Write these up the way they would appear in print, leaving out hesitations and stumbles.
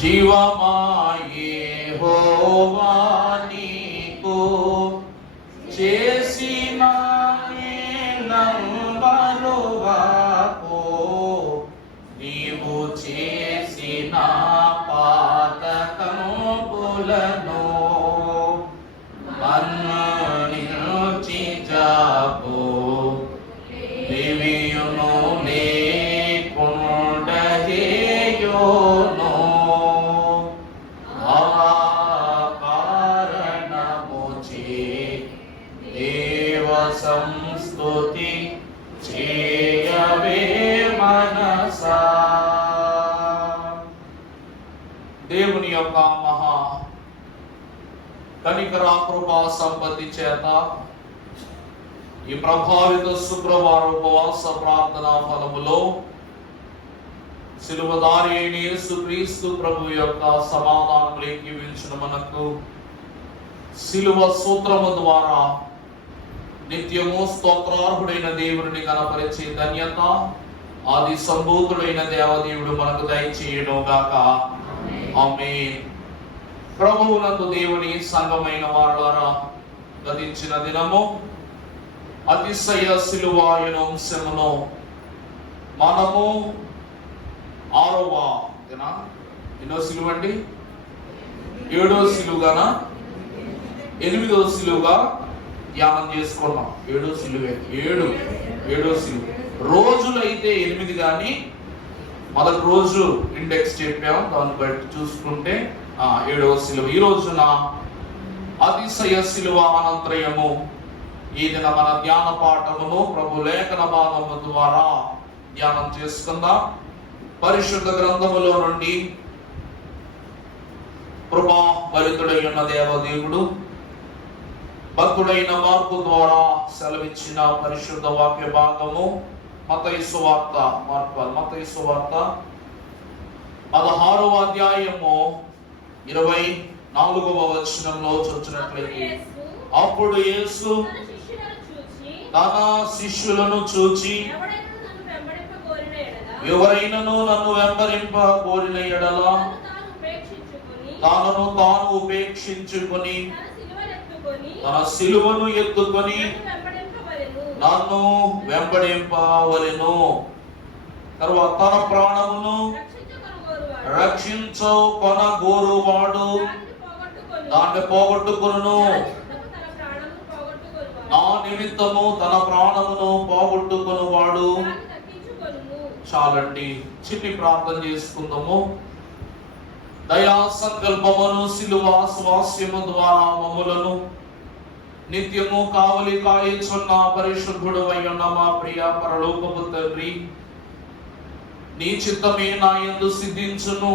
జీవమాయే యెహోవా నీకు చేసిన నంబరువాకు, నీవు చేసిన పాతకంబులను మన్నించి జాపు దివియును లేకుండహేయోను కారణముచే దేవ సంస్తుతి చేయవే మనసా. దేవుని యొక్క మహా కనికర కృపా సంపత్తి చేత ఈ ప్రభావిత శుక్రవారం ఉపవాస ప్రార్థనా ఫలములో శిలువదారి అయిన యేసుక్రీస్తు ప్రభు యొక్క సమాధానములోకి పిలిచిన మనకు శిలువ సూత్రము ద్వారా నిత్యము స్తోత్రార్హుడైన దేవుని కనపరిచే ధన్యత ఆది సంభూతుడైన దేవదేవుడు మనకు దయచేయడం గాక. ఆమేన్. ప్రభువునందు దేవుని సంఘమైన వారులారా, గతించిన దినము అతిశయ శిలువాయన అంశములో మనము 6వ ఎన్నో సిలువ అండి? 7వ సిలువగానా 8వ సిలువగా ధ్యానం చేసుకున్నాం. 7వ సిలువే 7వ సిలువ. రోజులైతే 8 కానీ మొదటి రోజు ఇండెక్స్ చెప్పాం, దాన్ని బట్టి చూసుకుంటే 7వ సిలువ. ఈ రోజున అతిశయ శిలువ అనంతరయము. ఈ దిన మన ధ్యాన పాఠమును ప్రభు లేఖన భాగము ద్వారా ధ్యానం చేసుకుందాం. పరిశుద్ధ గ్రంథములో నుండి కృపా భరితుడై ఉన్న దేవదేవుడు భక్తుడైన మార్కు ద్వారా సెలవిచ్చిన పరిశుద్ధ వాక్య భాగము మత్తయి సువార్త 16వ అధ్యాయము 24వ వచనంలో చదువుతున్నట్లయితే, అప్పుడు యేసు తన శిష్యులను చూచి, ఎవరైనను నన్ను వెంబడింప కోరిన ఎడల తనను తాను ఉపేక్షించుకొని తన సిలువను ఎత్తుకొని నన్ను వెంబడింపవలెను. తరువాత తన ప్రాణమును రక్షించుకొనగోరువాడు దాన్ని పోగొట్టుకొనును, నా నిమిత్తము తన ప్రాణమును పోగొట్టుకొనువాడు. చాలండి, చిన్ని ప్రార్థన చేసుకుందాము. దయా సంకల్పమును శిలువ స్వాస్యము ద్వారా మమ్ములను నిత్యము కావలి కాయుచున్న పరిశుద్ధుడు అయ్యున్న మా ప్రియ పరలోకపు తండ్రి, నీ చిత్తమే నా యందు సిద్ధించును,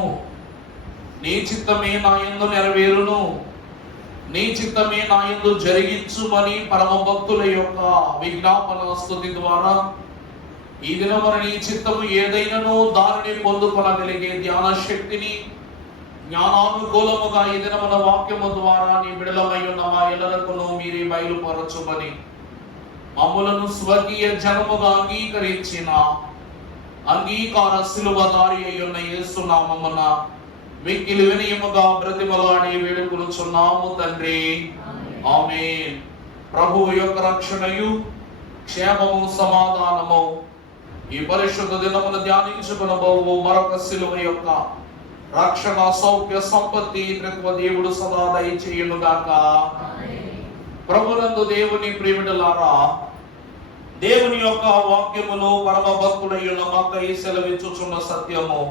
నీ చిత్తమే నా యందు నెరవేరును, నీ చిత్తమే నా యందు జరిగించుమని పరమ భక్తుల యొక్క విజ్ఞాపన స్తుతి ద్వారా ఈ దినమున నీ చిత్తము ఏదైనాను దానిని పొందుకొనగలిగే ధ్యాన శక్తిని జ్ఞానానుకూలముగా ఈ దినమున వాక్యము ద్వారా నీ బిడలమై ఉన్న మా ఎల్లరకును మీరే బయలుపరచుమని మమ్ములను స్వర్గీయ జనముగా అంగీకరించిన అంగీకార శిలువదారి అయ్యున్న యేసు నామమున మిక్కిలి వినయముగా బ్రతిమలాడి వేడుకొనుచున్నాము తండ్రి. ఆమేన్. ప్రభువు యొక్క రక్షణయు క్షేమము సమాధానము ఈ పరిశుద్ధ దినమున ధ్యానించుకొనబోవు మరొక శిలువ యొక్క రక్షణ సౌఖ్య సంపత్తి త్రిత్వ దేవుడు సదా దయచేయును గాక. ప్రభునందు దేవుని ప్రియమిడులారా, దేవుని యొక్క వాక్యములో పరమ భక్తుడైన మత్తయి సెలవిచ్చుచున్న సత్యము,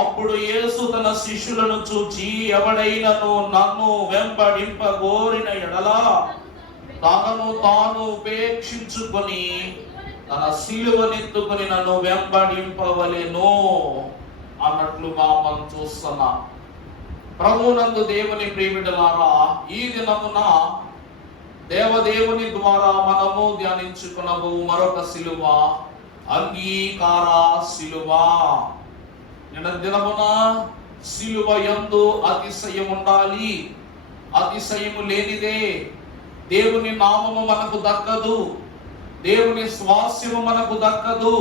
అప్పుడు యేసు తన శిష్యులను చూచి, ఎవడైనను నన్ను వెంబడింపగోరిన ఎడల తనను తాను ఉపేక్షించుకొని తన సిలువనెత్తుకొని నన్ను వెంబడింపవలెను అన్నట్లుగా మనం చూస్తున్నాం. ప్రభునందు దేవుని ప్రియమిడులారా, ఈ దినమున దేవదేవుని ద్వారా మనము ధ్యానించుకున్నవు మరొక సిలువ, అంగీకార సిలువ. నిన్న దినమున సిలువ యందు అతిశయం ఉండాలి, అతిశయము లేనిదే దేవుని నామము మనకు దక్కదు, దేవుని స్వాస్యము మనకు దక్కదు,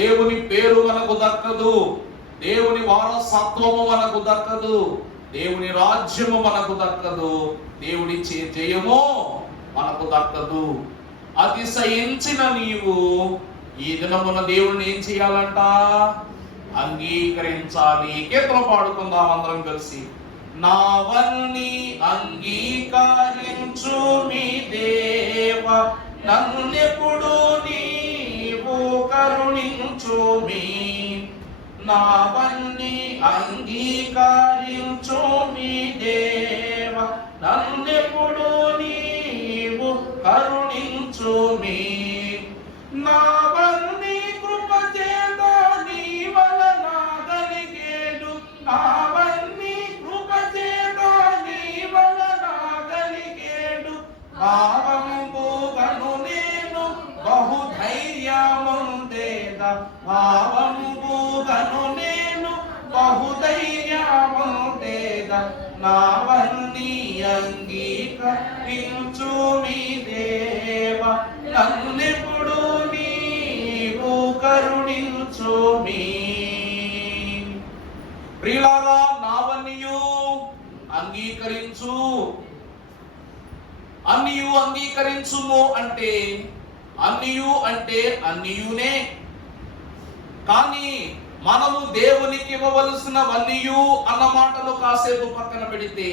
దేవుని పేరు మనకు దక్కదు. దేవుని వారసత్వము మనకు దక్కదు, దేవుని రాజ్యము మనకు దక్కదు, దేవుడిచ్చే జయము మనకు దక్కదు. అతిశయించిన నీవు ఈ దినమున దేవుడిని ఏం చేయాలంట? అంగీకరించాలి. కీర్తన పాడుకుందాం అందరం కలిసి. నావన్నీ అంగీకరించు మీ దేవ, నన్నెప్పుడు నీవు కరుణించు మీ. నావన్నీ అంగీకరించు మీ దేవ, నన్నెప్పుడు నీవు కరుణించు మీ. నావన్నీ కృప చేత నీ వలన కలిగేడు, నావన్నీ కృప చేత నీ వలన కలిగేడు. భావంబుగను నేను బహుధైర్యముందేద, భావంబుగను నేను బహుధైర్యముందేద. నావన్నీ అంగీకరించు మీ దేవ, నన్నెప్పుడు నీవు కరుణించు మీ. ప్రియులారా, నావన్నీయు అంగీకరించు, అన్నియు అంగీకరించుము అంటే అన్నియు అంటే అన్నియునే. కానీ మనము దేవునికి ఇవ్వవలసినవన్నీయు అన్న మాటను కాసేపు పక్కన పెడితే,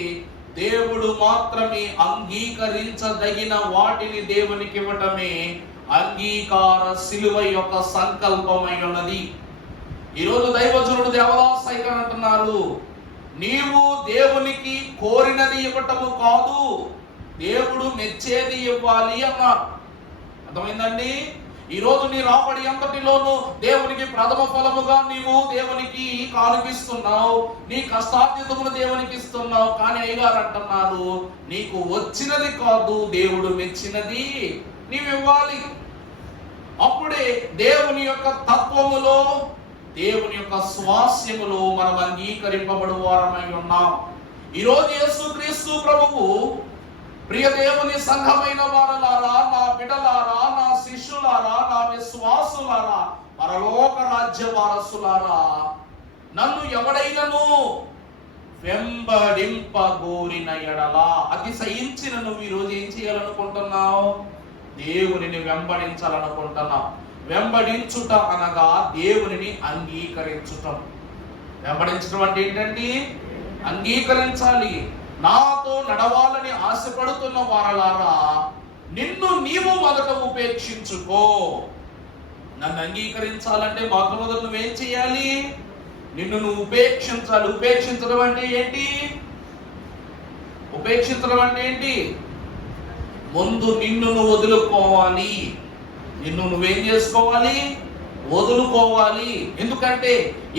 దేవుడు మాత్రమే అంగీకరించదగిన వాటిని దేవునికి ఇవ్వటమే అంగీకార శిలువ యొక్క సంకల్పమై ఉన్నది. ఈరోజు దైవజనుడు దేవదాస్ సైతం అంటున్నారు, నీవు దేవునికి కోరినది ఇవ్వటము కాదు, దేవుడు మెచ్చేది ఇవ్వాలి అన్నారు. అర్థమైందండి? ఈరోజు నీ రాబడి అంతటిలోనూ దేవునికి ప్రథమ ఫలముగా నీవు దేవునికి కానుకిస్తున్నావు, నీ కష్టార్జితమును దేవునికి ఇస్తున్నావు. కానీ అయ్యగారు అంటున్నారు, నీకు వచ్చినది కాదు, దేవుడు మెచ్చినది నీవు ఇవ్వాలి. అప్పుడే దేవుని యొక్క తత్వములో, దేవుని యొక్క స్వాస్యములో మనం అంగీకరింపబడు వారమై ఉన్నాం. ఈరోజు యేసుక్రీస్తు ప్రభువు, ప్రియ దేవుని సంఘమైన వారలారా, నా బిడ్డలారా, నా శిష్యులారా, నా విశ్వాసులారా, పరలోక రాజ్య వారసులారా, నన్ను ఎవడైనను వెంబడింపగోరిన ఎడల, అతిశయించిన నువ్వు ఈరోజు ఏం చేయాలనుకుంటున్నావు? దేవునిని వెంబడించాలనుకుంటున్నావు. వెంబడించుట అనగా దేవునిని అంగీకరించుటం. వెంబడించడం అంటే ఏంటండి? అంగీకరించాలి. నాతో నడవాలని ఆశపడుతున్న వారలారా, నిన్ను నీవు మొదట ఉపేక్షించుకో. నన్ను అంగీకరించాలంటే మొట్టమొదట నువ్వేం చేయాలి? నిన్ను నువ్వు ఉపేక్షించాలి. ఉపేక్షించడం అంటే ఏంటి? ఉపేక్షించడం అంటే ఏంటి? ముందు నిన్ను నువ్వు వదులుకోవాలి. నిన్ను నువ్వేం చేసుకోవాలి? వదులుకోవాలి. ఎందుకంటే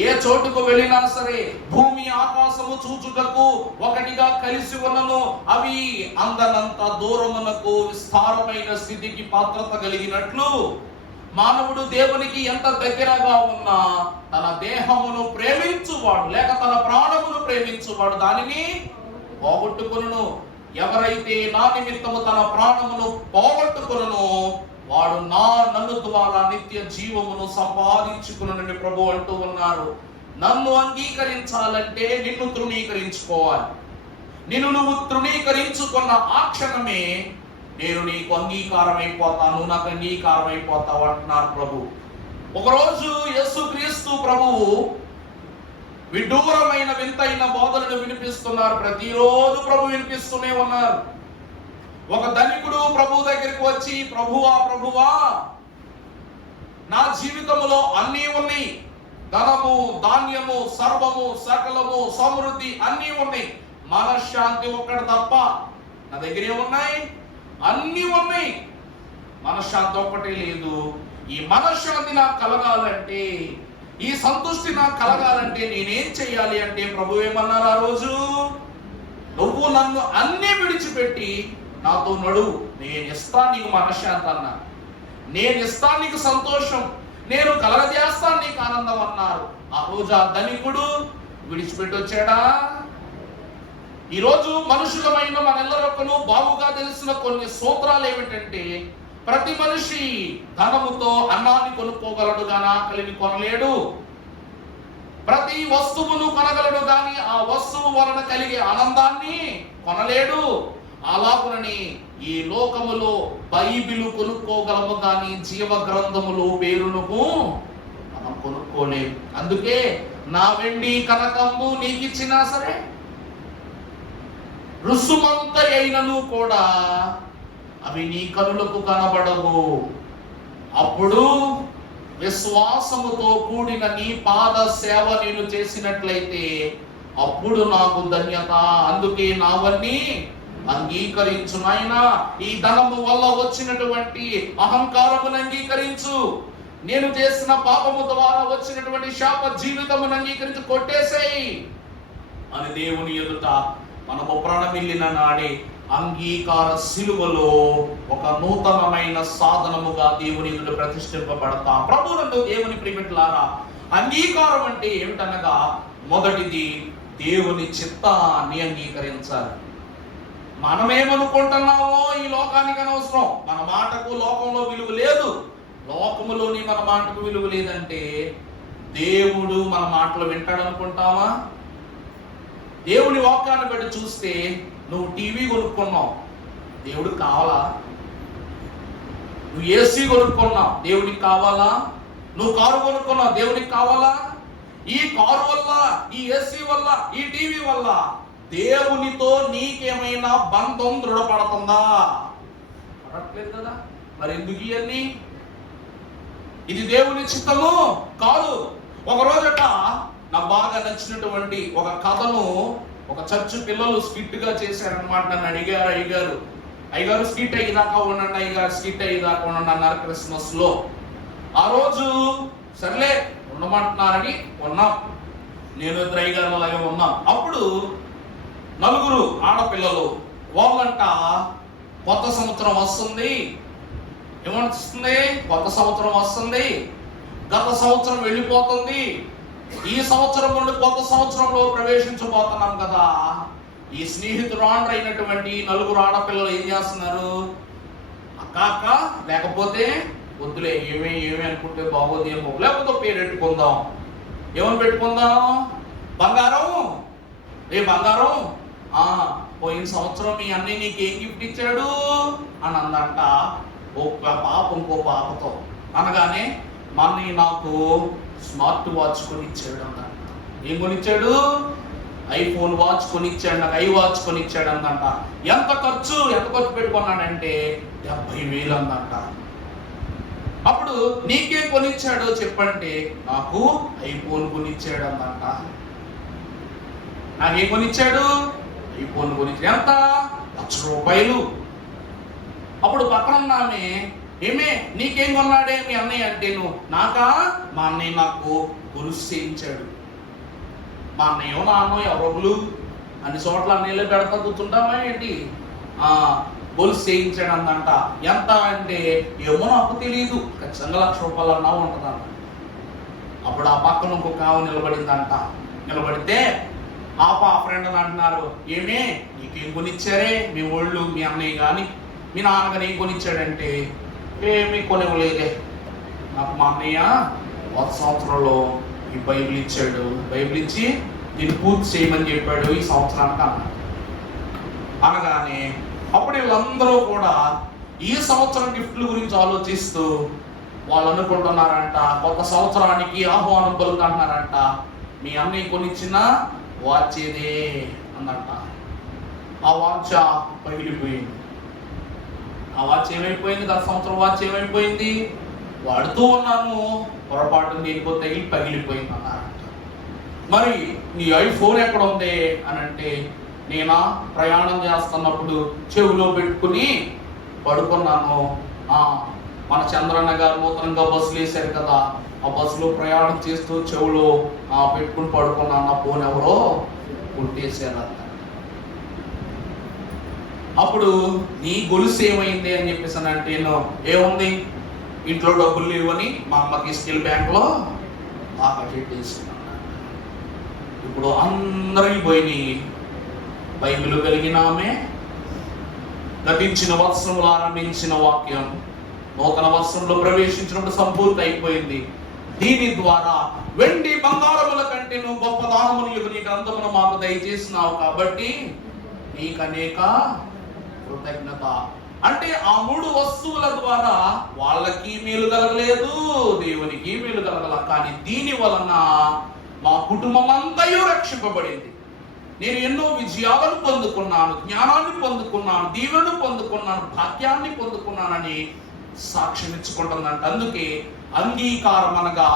ఏ చోటుకు వెళ్ళినా సరే భూమి ఆకాశము చూచుటకు ఒకటిగా కలిసి ఉన్నను, అవి అందనంత దూరమునకు విస్తారమైన స్థితికి పాత్రత కలిగినట్లు, మానవుడు దేవునికి ఎంత దగ్గరగా ఉన్నా తన దేహమును ప్రేమించువాడు లేక తన ప్రాణమును ప్రేమించువాడు దానిని పోగొట్టుకొనును. ఎవరైతే నా నిమిత్తము తన ప్రాణమును పోగొట్టుకొనును, వాడు నన్ను ద్వారా నిత్య జీవమును సంపాదించుకునని ప్రభు అంటూ ఉన్నారు. నన్ను అంగీకరించాలంటే నిన్ను తృణీకరించుకోవాలి. నిన్ను నువ్వు తృణీకరించుకున్న ఆ క్షణమే నేను నీకు అంగీకారం అయిపోతాను, నాకు అంగీకారం అయిపోతావు అంటున్నారు ప్రభు. ఒకరోజు యేసుక్రీస్తు ప్రభువు విడ్డూరమైన వింతైన బోధనలు వినిపిస్తున్నారు. ప్రతిరోజు ప్రభు వినిపిస్తూనే ఉన్నారు. ఒక ధనికుడు ప్రభు దగ్గరికి వచ్చి, ప్రభువా, నా జీవితంలో అన్నీ ఉన్నాయి, ధనము, ధాన్యము, సర్వము, సకలము, సమృద్ధి అన్నీ ఉన్నాయి, మనశ్శాంతి ఒక్కటి తప్ప నా దగ్గర ఏమున్నాయి? అన్నీ ఉన్నాయి, మనశ్శాంతి ఒక్కటే లేదు. ఈ మనశ్శాంతి నాకు కలగాలంటే, ఈ సంతృష్టి నాకు కలగాలంటే నేనేం చెయ్యాలి అంటే ప్రభు ఏమన్నారు ఆ రోజు? నువ్వు నన్ను అన్నీ విడిచిపెట్టి నాతో నడువు, నేను ఇస్తాను నీకు మనశ్శాంతి అన్నా, నేను ఇస్తాను నీకు సంతోషం, నేను కలగజేస్తాను నీకు ఆనందం అన్నారు. ఆ రోజు ఆ ధనికుడు విడిచిపెట్టి వచ్చాడా? ఈరోజు మనుషులమైన మనెల్లరొక్కను బాగుగా తెలిసిన కొన్ని సూత్రాలు ఏమిటంటే, ప్రతి మనిషి ధనముతో అన్నాన్ని కొనుక్కోగలడు గాని ఆకలిని కొనలేడు. ప్రతి వస్తువును కొనగలడు కానీ ఆ వస్తువు వలన కలిగే ఆనందాన్ని కొనలేడు. అలాగునని ఈ లోకములో బైబిలు కొనుక్కోగలము కానీ జీవ గ్రంథములో పేరును మనం కొనుక్కోలేము. అందుకే నా వెండి కనకము నీకిచ్చినా సరే, రుసుమంత అయినను కూడా అవి నీ కనులకు కనబడవు. అప్పుడు విశ్వాసముతో కూడిన నీ పాద సేవ నేను చేసినట్లయితే అప్పుడు నాకు ధన్యత. అందుకే నావన్నీ అంగీకరించు నాయనా. ఈ ధనము వల్ల వచ్చినటువంటి అహంకారమును అంగీకరించు. నేను చేసిన పాపము ద్వారా వచ్చినటువంటి శాప జీవితమును అంగీకరించి కొట్టేసేయి అని దేవుని ఎదుట మనము ప్రణమిల్లిన నాడే అంగీకార శిలువలో ఒక నూతనమైన సాధనముగా దేవుని ఎదుట ప్రతిష్ఠింపబడతా. ప్రభువునందు దేవుని ప్రియమిట్లారా, అంగీకారం అంటే ఏమిటనగా మొదటిది దేవుని చిత్తాన్ని అంగీకరించాలి. మనమేమనుకుంటున్నామో ఈ లోకానికి అనవసరం. మన మాటకు లోకంలో విలువ లేదు. లోకములోని మన మాటకు విలువ లేదంటే దేవుడు మన మాటలు వింటాడు అనుకుంటావా? దేవుని వాక్యాన్ని బట్టి చూస్తే నువ్వు టీవీ కొనుక్కున్నావు, దేవుడికి కావాలా? నువ్వు ఏసీ కొనుక్కున్నావు, దేవుడికి కావాలా? నువ్వు కారు కొనుక్కున్నావు, దేవుడికి కావాలా? ఈ కారు వల్ల, ఈ ఏసీ వల్ల, ఈ టీవీ వల్ల దేవునితో నీకేమైనా బంధం దృఢపడుతుందా? పడట్లేదు కదా. మరి ఎందుకు ఇవన్నీ? ఇది దేవుని చిత్తము కాదు. ఒక రోజట నాకు బాగా నచ్చినటువంటి ఒక కథను ఒక చర్చ్ పిల్లలు స్కిట్ గా చేశారనమాట. నన్ను అడిగారు, అయ్యగారు స్కిట్ అయ్యేదాకా ఉండండి, అయ్యగారు స్కిట్ అయ్యేదాకా ఉండండి అన్నారు క్రిస్మస్ లో. ఆ రోజు సర్లే ఉండమంటున్నారని ఉన్నాం. నేను ఇద్దరు అయ్యగారు అలాగే ఉన్నాం. అప్పుడు నలుగురు ఆడపిల్లలు వాళ్ళంట కొత్త సంవత్సరం వస్తుంది, ఏమనిపిస్తుంది? కొత్త సంవత్సరం వస్తుంది, గత సంవత్సరం వెళ్ళిపోతుంది, ఈ సంవత్సరం నుండి కొత్త సంవత్సరంలో ప్రవేశించబోతున్నాం కదా. ఈ స్నేహితురాండ్రు అయినటువంటి నలుగురు ఆడపిల్లలు ఏం చేస్తున్నారు? అక్క లేకపోతే వద్దులే, ఏమి అనుకుంటే బాగోదేమో, లేకపోతే పేరు పెట్టుకుందాం. ఏమని పెట్టుకుందాం? బంగారం. బంగారం, పోయిన సంవత్సరం మీ అన్నయ్య నీకు ఏం గిఫ్ట్ ఇచ్చాడు అని అందంట ఇంకో పాపతో. అనగానే మా అన్నయ్య నాకు స్మార్ట్ వాచ్ కొనిచ్చాడు అందంట. ఏం కొనిచ్చాడు? ఐఫోన్ వాచ్ కొనిచ్చాడు, నాకు ఐ వాచ్ కొనిచ్చాడు అందంట. ఎంత ఖర్చు పెట్టుకున్నాడంటే 70,000 అందంట. అప్పుడు నీకేం కొనిచ్చాడో చెప్పంటే నాకు ఐఫోన్ కొనిచ్చాడు అందంట. నాకేం కొనిచ్చాడు? ఐఫోన్ కొనిచ్చాడు. ఎంత? ₹1,00,000. అప్పుడు పక్కన ఉన్నామే, ఏమే నీకేం కొన్నాడే మీ అన్నయ్య అంటే, నువ్వు నాకా? మా అన్నయ్య నాకు గొలుసు చేయించాడు. మా అన్నయ్య నాన్నో ఎవరొకలు అన్ని చోట్ల అన్నయ్యలో పెడతా కూర్చుంటామా ఏంటి? గొలుసు చేయించాడు అందంట. ఎంత అంటే ఏమో నాకు తెలియదు, ఖచ్చితంగా ₹1,00,000 అన్నావు ఉంటుందంట. అప్పుడు ఆ పక్కన ఇంకొక ఆవు నిలబడిందంట. నిలబడితే ఆ ఫ్రెండ్ అని అంటున్నారు, ఏమే నీకేం కొనిచ్చారే మీ ఒళ్ళు, మీ అన్నయ్య కానీ మీ నాన్నగారు ఏం కొనిచ్చాడంటే, ఏమీ కొనివ్వలేదే, నాకు మా అన్నయ్య కొత్త సంవత్సరంలో ఈ బైబిల్ ఇచ్చాడు, బైబిల్ ఇచ్చి దీన్ని పూర్తి చేయమని చెప్పాడు ఈ సంవత్సరానికి అన్నాడు. అనగానే అప్పుడు వీళ్ళందరూ కూడా ఈ సంవత్సరం గిఫ్ట్ల గురించి ఆలోచిస్తూ వాళ్ళు అనుకుంటున్నారంట, కొత్త సంవత్సరానికి ఆహ్వానం పలుకుతున్నారంట. మీ అన్నయ్య కొనిచ్చిన వాచ్ ఏదే అన్నట్ట. ఆ వాచ్ పగిలిపోయింది. ఆ వాచ్ ఏమైపోయింది? గత సంవత్సరం వాచ్ ఏమైపోయింది? వాడుతూ ఉన్నాను, పొరపాటు దేనికో తగిలి పగిలిపోయింది అన్నారంట. మరి నీ ఐఫోన్ ఎక్కడ ఉంది అని అంటే, నేనా ప్రయాణం చేస్తున్నప్పుడు చెవిలో పెట్టుకుని పడుకున్నాను. మన చంద్రన్న గారు నూతనంగా బస్సులు వేశారు కదా, ఆ బస్సులో ప్రయాణం చేస్తూ చెవులో పెట్టుకుని పడుకున్నాను, నా ఫోన్ ఎవరో కొట్టేశారు అంట. అప్పుడు నీ గొలుసు ఏమైంది అని చెప్పేసి అంటే, ఏముంది ఇంట్లో డబ్బులు లేవని మా అమ్మ తీసుకెళ్ళి బ్యాంకులో తాకట్టేసుకున్నాను. ఇప్పుడు అందరికి పోయినాయి. బైబిల్ కలిగిన ఆమె గతించిన వత్సరములు ఆరంభించిన వాక్యం నూతన వత్సరంలో ప్రవేశించినప్పుడు సంపూర్తి అయిపోయింది. దీని ద్వారా వెండి బంగారముల కంటే నువ్వు గొప్ప దానమును నీ గ్రంథమును మాకు దయచేసినావు కాబట్టి నీకు అనేక కృతజ్ఞత. అంటే ఆ 3 వస్తువుల ద్వారా వాళ్ళకి మేలు కలగలేదు, దేవునికి మేలు కలగల. కానీ దీని వలన మా కుటుంబం అంతయు రక్షింపబడింది. నేను ఎన్నో విజయాలను పొందుకున్నాను, జ్ఞానాన్ని పొందుకున్నాను, దీవెను పొందుకున్నాను, భాగ్యాన్ని పొందుకున్నానని సాక్ష్యం ఇచ్చుకుంటుందంట. అందుకే అంగీకారం అనగా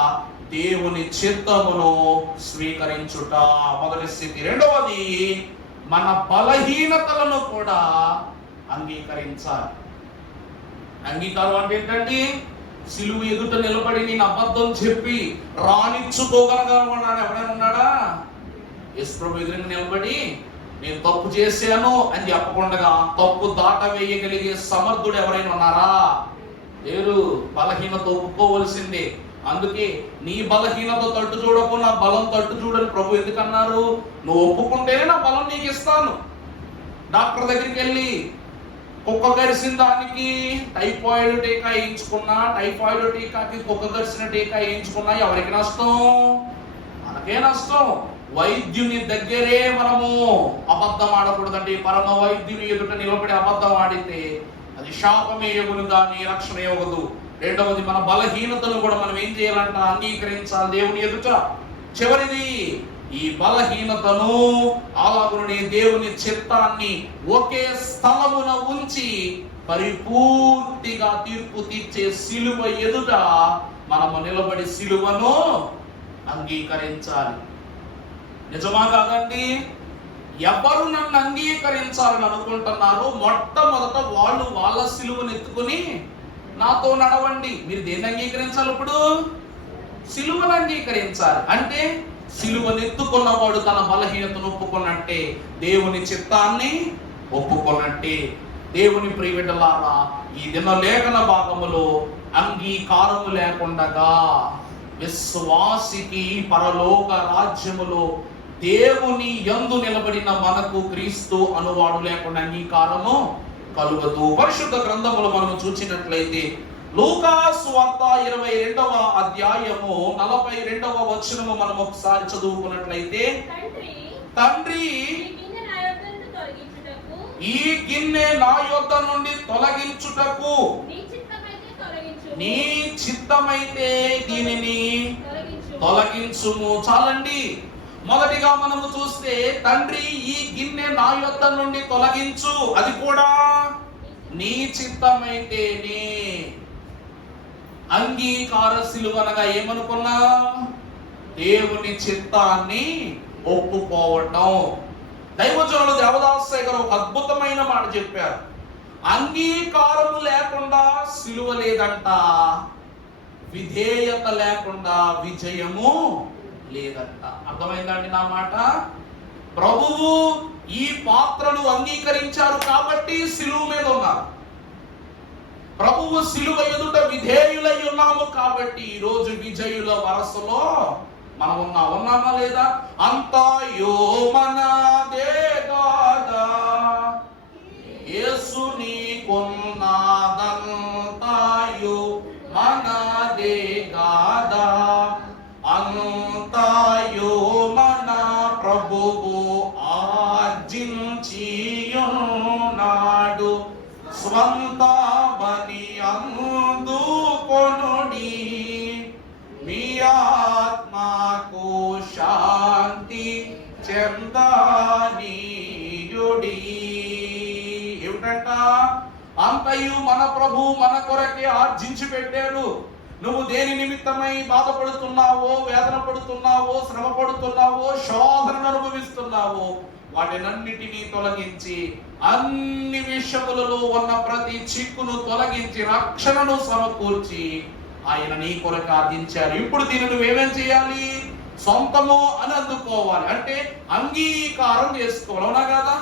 దేవుని చిత్తమును స్వీకరించుట మొదటి స్థితి. రెండవది, మన బలహీనతలను కూడా అంగీకరించాలి. అంగీకారం అంటే ఏంటంటే సిలువ ఎదుట నిలబడి నేను అబద్ధం చెప్పి రానిచ్చుకోగలగలమన్నాడు ఎవరైనా ఉన్నాడా? యేసు ప్రభు ఎదురుగా నిలబడి నేను తప్పు చేశాను అని చెప్పకుండా తప్పు దాట వేయగలిగే సమర్థుడు ఎవరైనా ఉన్నారా? లేరు. బలహీనత ఒప్పుకోవలసిందే. అందుకే నీ బలహీనత తట్టు చూడకు, నా బలం తట్టు చూడని ప్రభు ఎందుకన్నారు? నువ్వు ఒప్పుకుంటేనే నా బలం నీకు ఇస్తాను. డాక్టర్ దగ్గరికి వెళ్ళి కుక్క గరిసిన దానికి టైఫాయిడ్ టీకా వేయించుకున్నా, టైఫాయిడ్ టీకాకి కుక్క గరిసిన టీకా వేయించుకున్నా ఎవరికి నష్టం? మనకే నష్టం. వైద్యుని దగ్గరే మనము అబద్ధం ఆడకూడదండి. పరమ వైద్యుని ఎదుట నిలబడి అబద్ధం ఆడితే అది శాపమే యగును కానీ రక్షణ ఇవ్వదు. రెండవది, మన బలహీనతను కూడా మనం ఏం చేయాలంట? అంగీకరించాలి దేవుని ఎదుట. చివరిది, ఈ బలహీనతను అలాగునే దేవుని చిత్తాన్ని ఒకే స్థలమున ఉంచి పరిపూర్తిగా తీర్పు తీర్చే సిలువ ఎదుట మనము నిలబడి సిలువను అంగీకరించాలి. నిజమా కాదండి? ఎవరు నన్ను అంగీకరించాలని అనుకుంటున్నారో మొట్టమొదట వాళ్ళు వాళ్ళ సిలువను ఎత్తుకుని నాతో నడవండి. మీరు దేన్ని అంగీకరించాలి? ఇప్పుడు సిలువను అంగీకరించాలి. అంటే సిలువను ఎత్తుకున్నవాడు తన బలహీనతను ఒప్పుకున్నట్టే, దేవుని చిత్తాన్ని ఒప్పుకున్నట్టే. దేవుని ప్రియబిడ్డలారా, ఈ దిన లేఖన భాగములో అంగీకారము లేకుండగా విశ్వాసికి పరలోక రాజ్యములో దేవుని యందు నిలబడిన మనకు క్రీస్తు అనువాడు లేకుండా అంగీకారము కలుగదు. పరిశుద్ధ గ్రంథములు మనము చూసినట్లయితే లూకా సువార్త 22వ అధ్యాయము 42వ వచనము మనం ఒకసారి చదువుకున్నట్లయితే, తండ్రి ఈ గిన్నె నా యొద్ద నుండి తొలగించుటకు నీ చిత్తమైతే దీనిని తొలగించుము. చాలండి. మొదటిగా మనము చూస్తే తండ్రి ఈ గిన్నె నా యొద్ద నుండి తొలగించు, అది కూడా నీ చిత్తమైతేనే. అంగీకార సిలువ అనగా ఏమనుకున్నా? దేవుని చిత్తాన్ని ఒప్పుకోవటం. దైవజనులు దేవదాసయ్య గారు ఒక అద్భుతమైన మాట చెప్పారు. అంగీకారము లేకుండా సిలువ లేదంట, విధేయత లేకుండా విజయము లేదంట. అర్థమైందండి నా మాట? ప్రభువు ఈ పాత్రను అంగీకరించారు కాబట్టి సిలువ మీద ఉన్నారు. ప్రభువు సిలువ ఎదుట విధేయులై ఉన్నాము కాబట్టి ఈ రోజు విజయుల వరసలో మనం ఉన్నామా లేదా? అంతాయో మనదే గాదా, యేసు నీకున్నదంతాయో మనదే గాదా, అంతాయో మన ప్రభువు ఆర్జించియున్నాడు, స్వంత బలి అందుకొనుడి, మీ ఆత్మకు శాంతి చెందనీయుడి. ఏమిటంట? అంతయు మన ప్రభు మన కొరకే ఆర్జించి పెట్టాడు. నువ్వు దేని నిమిత్తమై బాధపడుతున్నావో, వేదన పడుతున్నావో, శ్రమ పడుతున్నావో, శోధనను అనుభవిస్తున్నావో వాటినన్నిటినీ తొలగించి, అన్ని విషయములలో ఉన్న ప్రతి చిక్కును తొలగించి రక్షణను సమకూర్చి ఆయన నీ కొరకు ఆర్జించారు. ఇప్పుడు దీన్ని నువ్వేమేం చేయాలి? సొంతము అని అందుకోవాలి. అంటే అంగీకారం చేసుకోవాలి. అవునా కదా?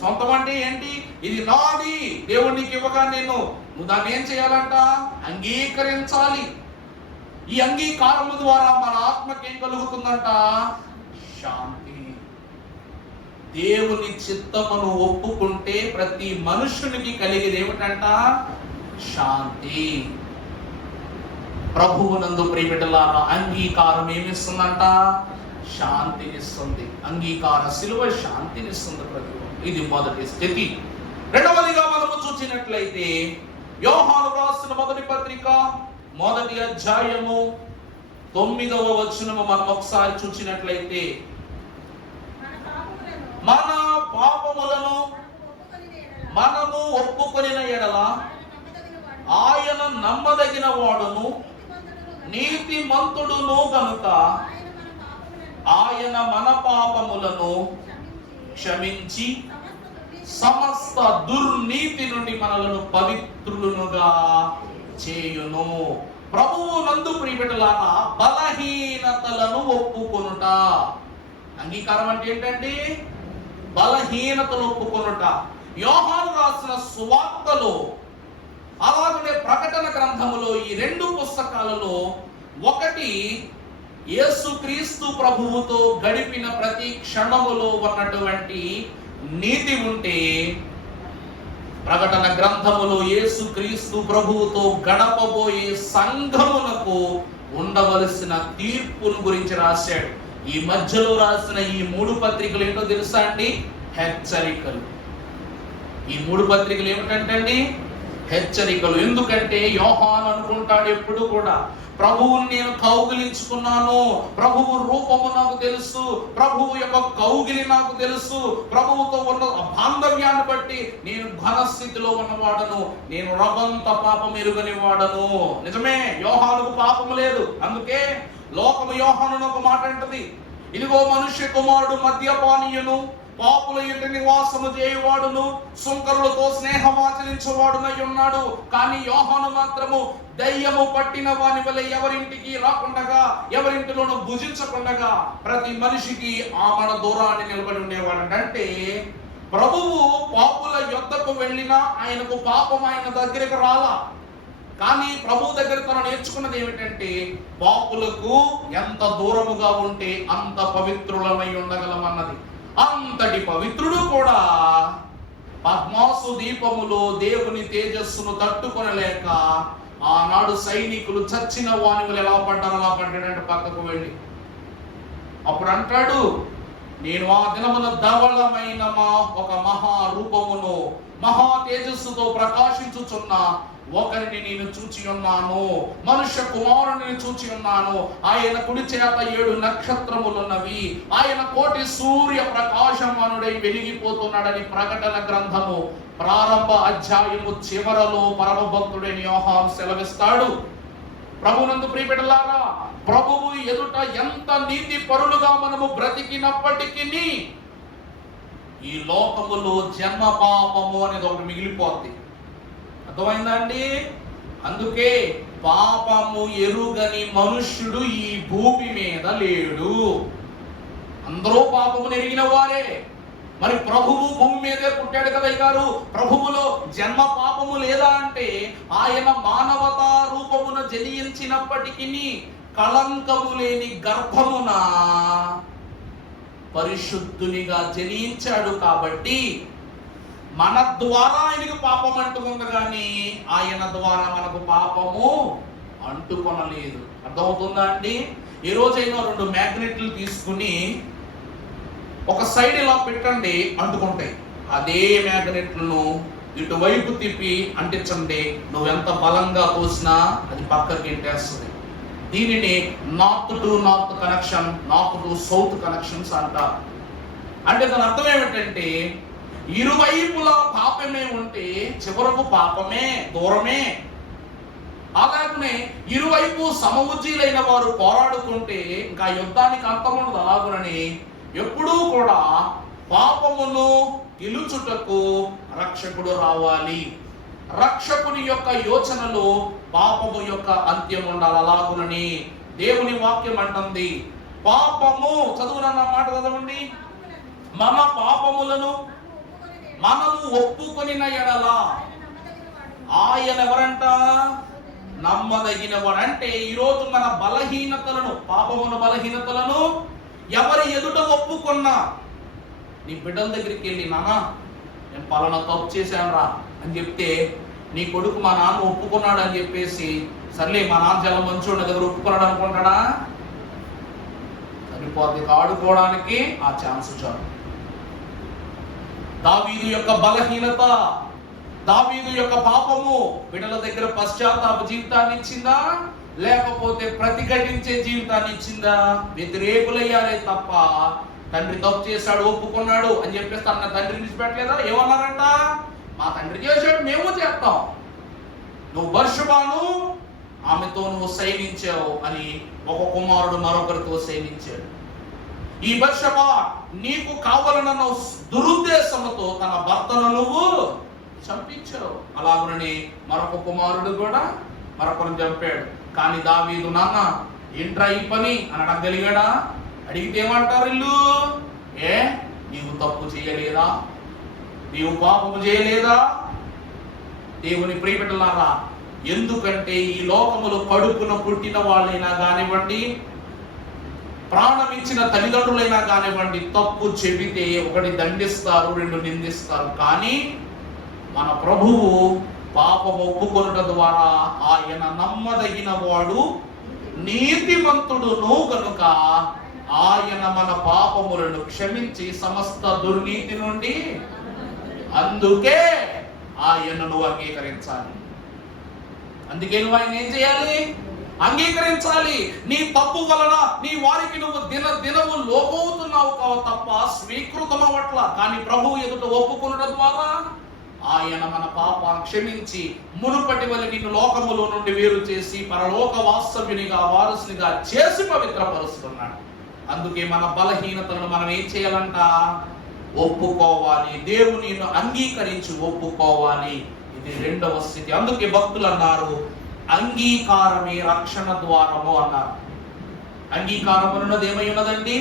సొంతం అంటే ఏంటి? ఇది నాది, దేవుడికి ఇవ్వగా నువ్వు దాన్ని ఏం చేయాలంట? అంగీకరించాలి. ఈ అంగీకారము ద్వారా మన ఆత్మకి ఏం కలుగుతుందంట? శాంతి. దేవుని చిత్తమును ఒప్పుకుంటే ప్రతి మనుషునికి కలిగేది ఏమిటంట? శాంతి. ప్రభువునందు ప్రియబిడ్డలారా అంగీకారం ఏమిస్తుందంట? శాంతినిస్తుంది. అంగీకార శిలువ శాంతినిస్తుంది ప్రభువు. ఇది మొదటి స్థితి. రెండవదిగా మనము చూసినట్లయితే యోహాను రాసిన మొదటి పత్రిక 1వ అధ్యాయము 9వ వచనము మనం ఒకసారి చూసినట్లయితే, మన పాపములను మనము ఒప్పుకొనిన ఎడల ఆయన నమ్మదగిన వాడును నీతిమంతుడును గనుక ఆయన మన పాపములను క్షమించి సమస్త దుర్నీతి నుండి మనలను పవిత్రులుగా చేయును. ప్రభువు నందు ప్రియబిడ్డలారా బలహీనతలను ఒప్పుకొనుట. అంగీకారం అంటే ఏంటండి? బలహీనతలు ఒప్పుకొనుట. యోహాను రాసిన సువార్తలో అలాగనే ప్రకటన గ్రంథములో ఈ 2 పుస్తకాలలో ఒకటి యేసుక్రీస్తు ప్రభువుతో గడిపిన ప్రతి క్షణములో ఉన్నటువంటి నీతి ఉంటే, ప్రకటన గ్రంథములో యేసుక్రీస్తు ప్రభువుతో గడపబోయే సంఘమునకు ఉండవలసిన తీర్పును గురించి రాశాడు. ఈ మధ్యలో రాసిన ఈ 3 పత్రికలు ఏంటో తెలుసా అండి? హెచ్చరికలు. ఈ 3 పత్రికలు ఏమిటంటే హెచ్చరికలు. ఎందుకంటే యోహాను అనుకుంటాడు ఎప్పుడు కూడా, ప్రభువుని నేను కౌగిలించుకున్నాను, ప్రభువు రూపము నాకు తెలుసు, ప్రభువు యొక్క కౌగిలి నాకు తెలుసు, ప్రభువుతో ఉన్న బాంధవ్యాన్ని బట్టి నేను ఘనస్థితిలో ఉన్నవాడను, నేను రవంత పాపం ఎరుగని వాడను. నిజమే, యోహానుకు పాపము లేదు. అందుకే లోకము యోహానును ఒక మాట అంటది, ఇదిగో మనుష్య కుమారుడు మద్యపానీయును, పాపుల ఇంట నివాసము చేయువాడును, సుంకరులతో స్నేహమాచరించువాడునై ఉన్నాడు. కానీ యోహాను మాత్రము దయ్యము పట్టిన వాని వలె ఎవరింటికి రాకుండగా, ఎవరింటిలోనూ భుజించకుండగా ప్రతి మనిషికి ఆమడ దూరాన్ని నిలబడి ఉండేవాడు. అంటే ప్రభువు పాపుల యొద్దకు వెళ్ళినా ఆయనకు పాపం ఆయన దగ్గరికి రాలా. కానీ ప్రభు దగ్గర తను నేర్చుకున్నది ఏమిటంటే, పాపులకు ఎంత దూరముగా ఉంటే అంత పవిత్రులమై ఉండగలమన్నది. అంతటి పవిత్రుడు కూడా పద్మాసు దీపములో దేవుని తేజస్సును తట్టుకొనలేక ఆనాడు సైనికులు చచ్చిన వాణిములు ఎలా పడ్డారు అలా పడ్డాడంటే పక్కకు వెళ్ళి అప్పుడు అంటాడు, నేను ఆ దినమున ధవళమైన ఒక మహారూపమును మహా తేజస్సుతో ప్రకాశించుచున్న ఒకరిని నేను చూచి ఉన్నాను, మనుష్య కుమారుని చూచి ఉన్నాను. ఆయన కుడి చేత 7 నక్షత్రములున్నవి, ఆయన కోటి సూర్య ప్రకాశమానుడై వెలిగిపోతున్నాడని ప్రకటన గ్రంథము ప్రారంభ అధ్యాయము చివరలో పరమ భక్తుడైన యోహాను సెలవిస్తాడు. ప్రభునందు ప్రియబిడ్డలారా, ప్రభువు ఎదుట ఎంత నీతి పరులుగా మనము బ్రతికినప్పటికీ ఈ లోకములో జన్మ పాపము అనేది ఒకటి మిగిలిపోద్ది. అర్థమైందా అండి? అందుకే పాపము ఎరుగని మనుష్యుడు ఈ భూమి మీద లేడు. అందరూ పాపము ఎరిగిన వారే. మరి ప్రభువు భూమి మీదే పుట్టాడు కదా గారు. ప్రభువులో జన్మ పాపము లేదా అంటే ఆయన మానవతా రూపమున జనించినప్పటికీ కళంకము లేని గర్భమున పరిశుద్ధునిగా జనించాడు. కాబట్టి మన ద్వారా ఆయనకు పాపం అంటుకుంది, కానీ ఆయన ద్వారా మనకు పాపము అంటుకొనలేదు. అర్థమవుతుందా అండి? ఈ రోజైనా 2 మ్యాగ్నెట్లు తీసుకుని ఒక సైడ్ ఇలా పెట్టండి, అంటుకుంటాయి. అదే మ్యాగ్నెట్లను ఇటువైపు తిప్పి అంటించండి, నువ్వెంత బలంగా తోసినా అది పక్కకి ఇంటేస్తుంది. దీనిని north to north connection, north to south connections అంటారు. అంటే దాని అర్థం ఏమిటంటే, ఇరువైపులా పాపమే ఉంటే చివరకు పాపమే, దూరమే. అలాగనే ఇరువైపు సమవుజ్జీలైన వారు పోరాడుతుంటే ఇంకా యుద్ధానికి అంతం ఉండదు. అలాగునని ఎప్పుడూ కూడా పాపమును గెలుచుటకు రక్షకుడు రావాలి. రక్షకుని యొక్క యోచనలో పాపము యొక్క అంత్యం ఉండాలి. అలాగునని దేవుని వాక్యం అంటుంది, పాపము, చదువునన్న మాట చదవండి, మన పాపములను మనము ఒప్పుకొనిన ఎడల ఆయన ఎవరంట? నమ్మదగినవాడు. అంటే ఈరోజు మన బలహీనతలను, పాపమున బలహీనతలను ఎవరి ఎదుట ఒప్పుకున్నా, నీ బిడ్డల దగ్గరికి వెళ్ళి, నాన్న నేను పలానా తప్పు చేశాను రా అని చెప్తే నీ కొడుకు మా నాన్న ఒప్పుకున్నాడు అని చెప్పేసి సర్లే మా నాన్న చాలా మంచోడు నా దగ్గర ఒప్పుకున్నాడు అనుకుంటాడా? సరిపోతే ఆడుకోవడానికి ఆ ఛాన్స్ చాలు. దావీదు యొక్క బలహీనత, దావీదు యొక్క పాపము బిడ్డల దగ్గర పశ్చాత్తాప జీవితాన్ని ఇచ్చిందా, లేకపోతే ప్రతిఘటించే జీవితాన్ని ఇచ్చిందా? వ్యతిరేకులయ్యారే తప్ప తండ్రి తప్పు చేశాడు ఒప్పుకున్నాడు అని చెప్పేసి తన తండ్రిని విడిచిపెట్టలేదా? ఏమన్నారంట? మా తండ్రి చేశాడు మేము చేస్తాం, నువ్వు బర్షబాను ఆమెతో నువ్వు సైనించావు అని ఒక కుమారుడు మరొకరితో సైనించాడు. ఈ బర్షబా నీకు కావాలన్న దురుద్దేశంతో తన భర్తను నువ్వు చంపించావు. అలాగని మరొక కుమారుడు కూడా మరొకరిని చంపాడు. కానీ దావీదు నాన్న ఏంట్రా ఈ పని అని అడగలిగాడా? అడిగితే ఏమంటారు ఇల్లు? నీవు తప్పు చేయలేదా, నీవు పాపము చేయలేదా? దేవుని ప్రియబిడ్డలారా, ఎందుకంటే ఈ లోకములు కడుపున పుట్టిన వాళ్ళైనా కానివ్వండి, ప్రాణం ఇచ్చిన తల్లిదండ్రులైనా కానివ్వండి, తప్పు చెబితే ఒకటి దండిస్తారు, రెండు నిందిస్తారు. కానీ మన ప్రభువు పాపం ఒప్పుకొనుట ద్వారా ఆయన నమ్మదగిన వాడు నీతిమంతుడును కనుక ఆయన మన పాపములను క్షమించి సమస్త దుర్నీతి నుండి, అందుకే ఆయనను అంగీకరించాలి. అందుకే నువ్వు ఆయన ఏం చేయాలి? అంగీకరించాలి. నీ తప్పు వలన నీ వారికి నువ్వు దినము లోపవుతున్నావు తప్ప స్వీకృతమవట్ల. కానీ ప్రభువు ఎదుట ఒప్పుకొనడం ద్వారా ఆయన మన పాపాన్ని క్షమించి మునుపటి వల్ల నిన్ను లోకములో నుండి వేరు చేసి పరలోక వాస్తవ్యునిగా వారసునిగా చేసి పవిత్రపరుస్తున్నాడు. అందుకే మన బలహీనతలను మనం ఏం చేయాలంట? ఒప్పుకోవాలి. దేవుని అంగీకరించి ఒప్పుకోవాలి. ఇది రెండవ స్థితి. అందుకే భక్తులు అన్నారు, అంగీకారమే రక్షణ ద్వారము అన్నారు. అంగీకారం అన్నది ఏమై ఉన్నదండి?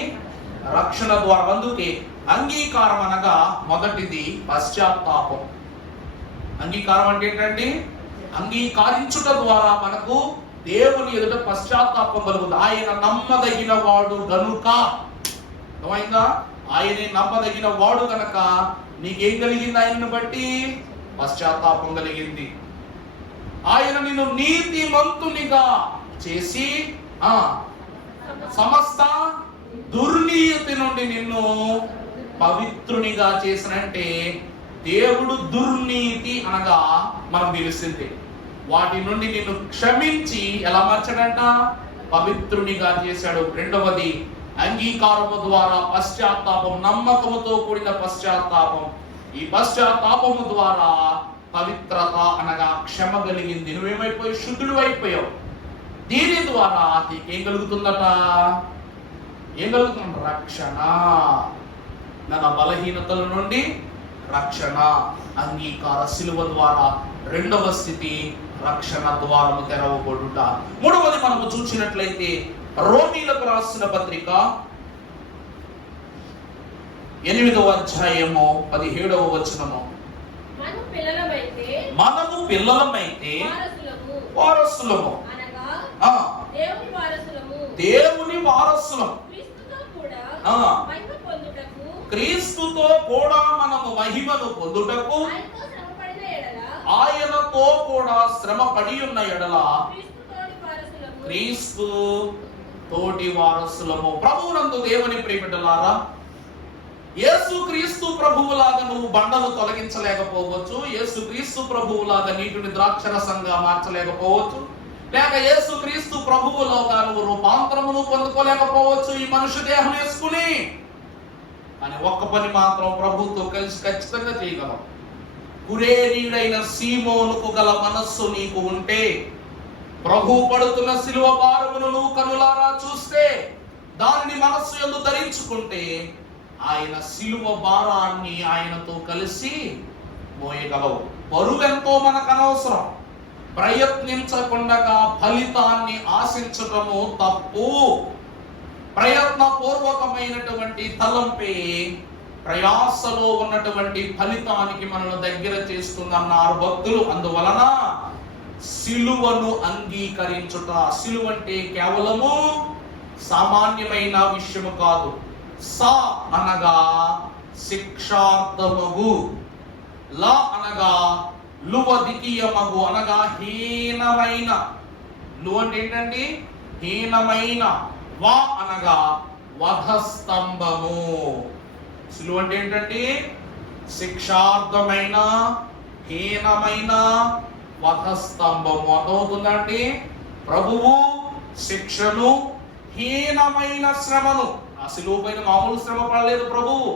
రక్షణ ద్వారం. అందుకే అంగీకారం అనగా మొదటిది పశ్చాత్తాపం. అంగీకారం అంటే ఏంటండి? అంగీకరించుట ద్వారా మనకు దేవుని ఎదుట పశ్చాత్తాపం కలుగుతుంది. ఆయన నమ్మదగిన వాడు గనుక, అర్థమైందా? ఆయనే నమ్మదగిన వాడు గనక నీకేం కలిగింది? ఆయనను బట్టి పశ్చాత్తాపం కలిగింది. ఆయన నిన్ను నీతిమంతునిగా చేసి సమస్త దుర్నీతి నుండి నిన్ను పవిత్రునిగా చేసినంటే, దేవుడు దుర్నీతి అనగా మనకు తెలిసింది. వాటి నుండి నిన్ను క్షమించి ఎలా మార్చాడంట? పవిత్రునిగా చేశాడు. రెండవది అంగీకారము ద్వారా పశ్చాత్తాపం, నమ్మకముతో కూడిన పశ్చాత్తాపం. ఈ పశ్చాత్తాపము ద్వారా పవిత్రత అనగా క్షమ కలిగింది. నువ్వేమైపోయి శుద్ధుడు అయిపోయావు. దీని ద్వారా ఏం కలుగుతుందట? ఏం కలుగుతుంది? రక్షణ. మన బలహీనతల నుండి రక్షణ. అంగీకార శిలువ ద్వారా రెండవ స్థితి రక్షణ ద్వారము తెరవబడుట. మూడవది మనము చూసినట్లయితే రోమీలకు రాసిన పత్రిక 8వ అధ్యాయము 17వ వచనము. మనము పిల్లలమైతే వారసులము, దేవుని వారసులము, క్రీస్తుతో కూడా మనము మహిమను పొందుటకు ఆయనతో కూడా శ్రమ పడి ఉన్న ఎడల క్రీస్తు తోటి వారసులము. ప్రభువునందు దేవుని ప్రియబిడ్డలారా, యేసు క్రీస్తు ప్రభువులాగా నువ్వు బండలు తొలగించలేకపోవచ్చు, యేసు క్రీస్తు ప్రభువులాగా నీటిని ద్రాక్షరసంగా మార్చలేకపోవచ్చు, లేక యేసు క్రీస్తు ప్రభువులోగా నువ్వు రూపాంతరమును పొందుకోలేకపోవచ్చు ఈ మనుష్య దేహం వేసుకుని. కానీ ఒక్క పని మాత్రం ప్రభుతో కలిసి ఖచ్చితంగా చేయగలం. కురేనీడైన సీమోనుకు గల మనస్సు నీకు ఉంటే, ప్రభు పడుతున్న శిలువ భారమును నువ్వు కనులారా చూస్తే, దానిని మనస్సు యందు ధరించుకుంటే, ఆయన శిలువ భారాన్ని ఆయనతో కలిసి మోయగలవు. బరువెంతో మనకు అనవసరం. ప్రయత్నించకుండా ఫలితాన్ని ఆశించటము తప్పు. ప్రయత్నపూర్వకమైనటువంటి తలంపే ప్రయాసలో ఉన్నటువంటి ఫలితానికి మనల్ని దగ్గర చేస్తుందన్నారు భక్తులు. అందువలన సిలువను అంగీకరించుట. సిలువ అంటే కేవలము సామాన్యమైన విషయము కాదు. స అనగా శిక్షార్థమగు, ల అనగా లువదికీయమగు అనగా హీనమైన, లు అంటే ఏంటండి? హీనమైన, వా అనగా వధస్తంభము. సిలువ అంటే ఏంటండి? శిక్షార్థమైన, హీనమైన వధస్తంభము. అర్థమవుతుందండి? ప్రభువు శిక్షను, హీనమైన శ్రమను, ఆ సిలువ పైన మామూలు శ్రమ పడలేదు ప్రభువు.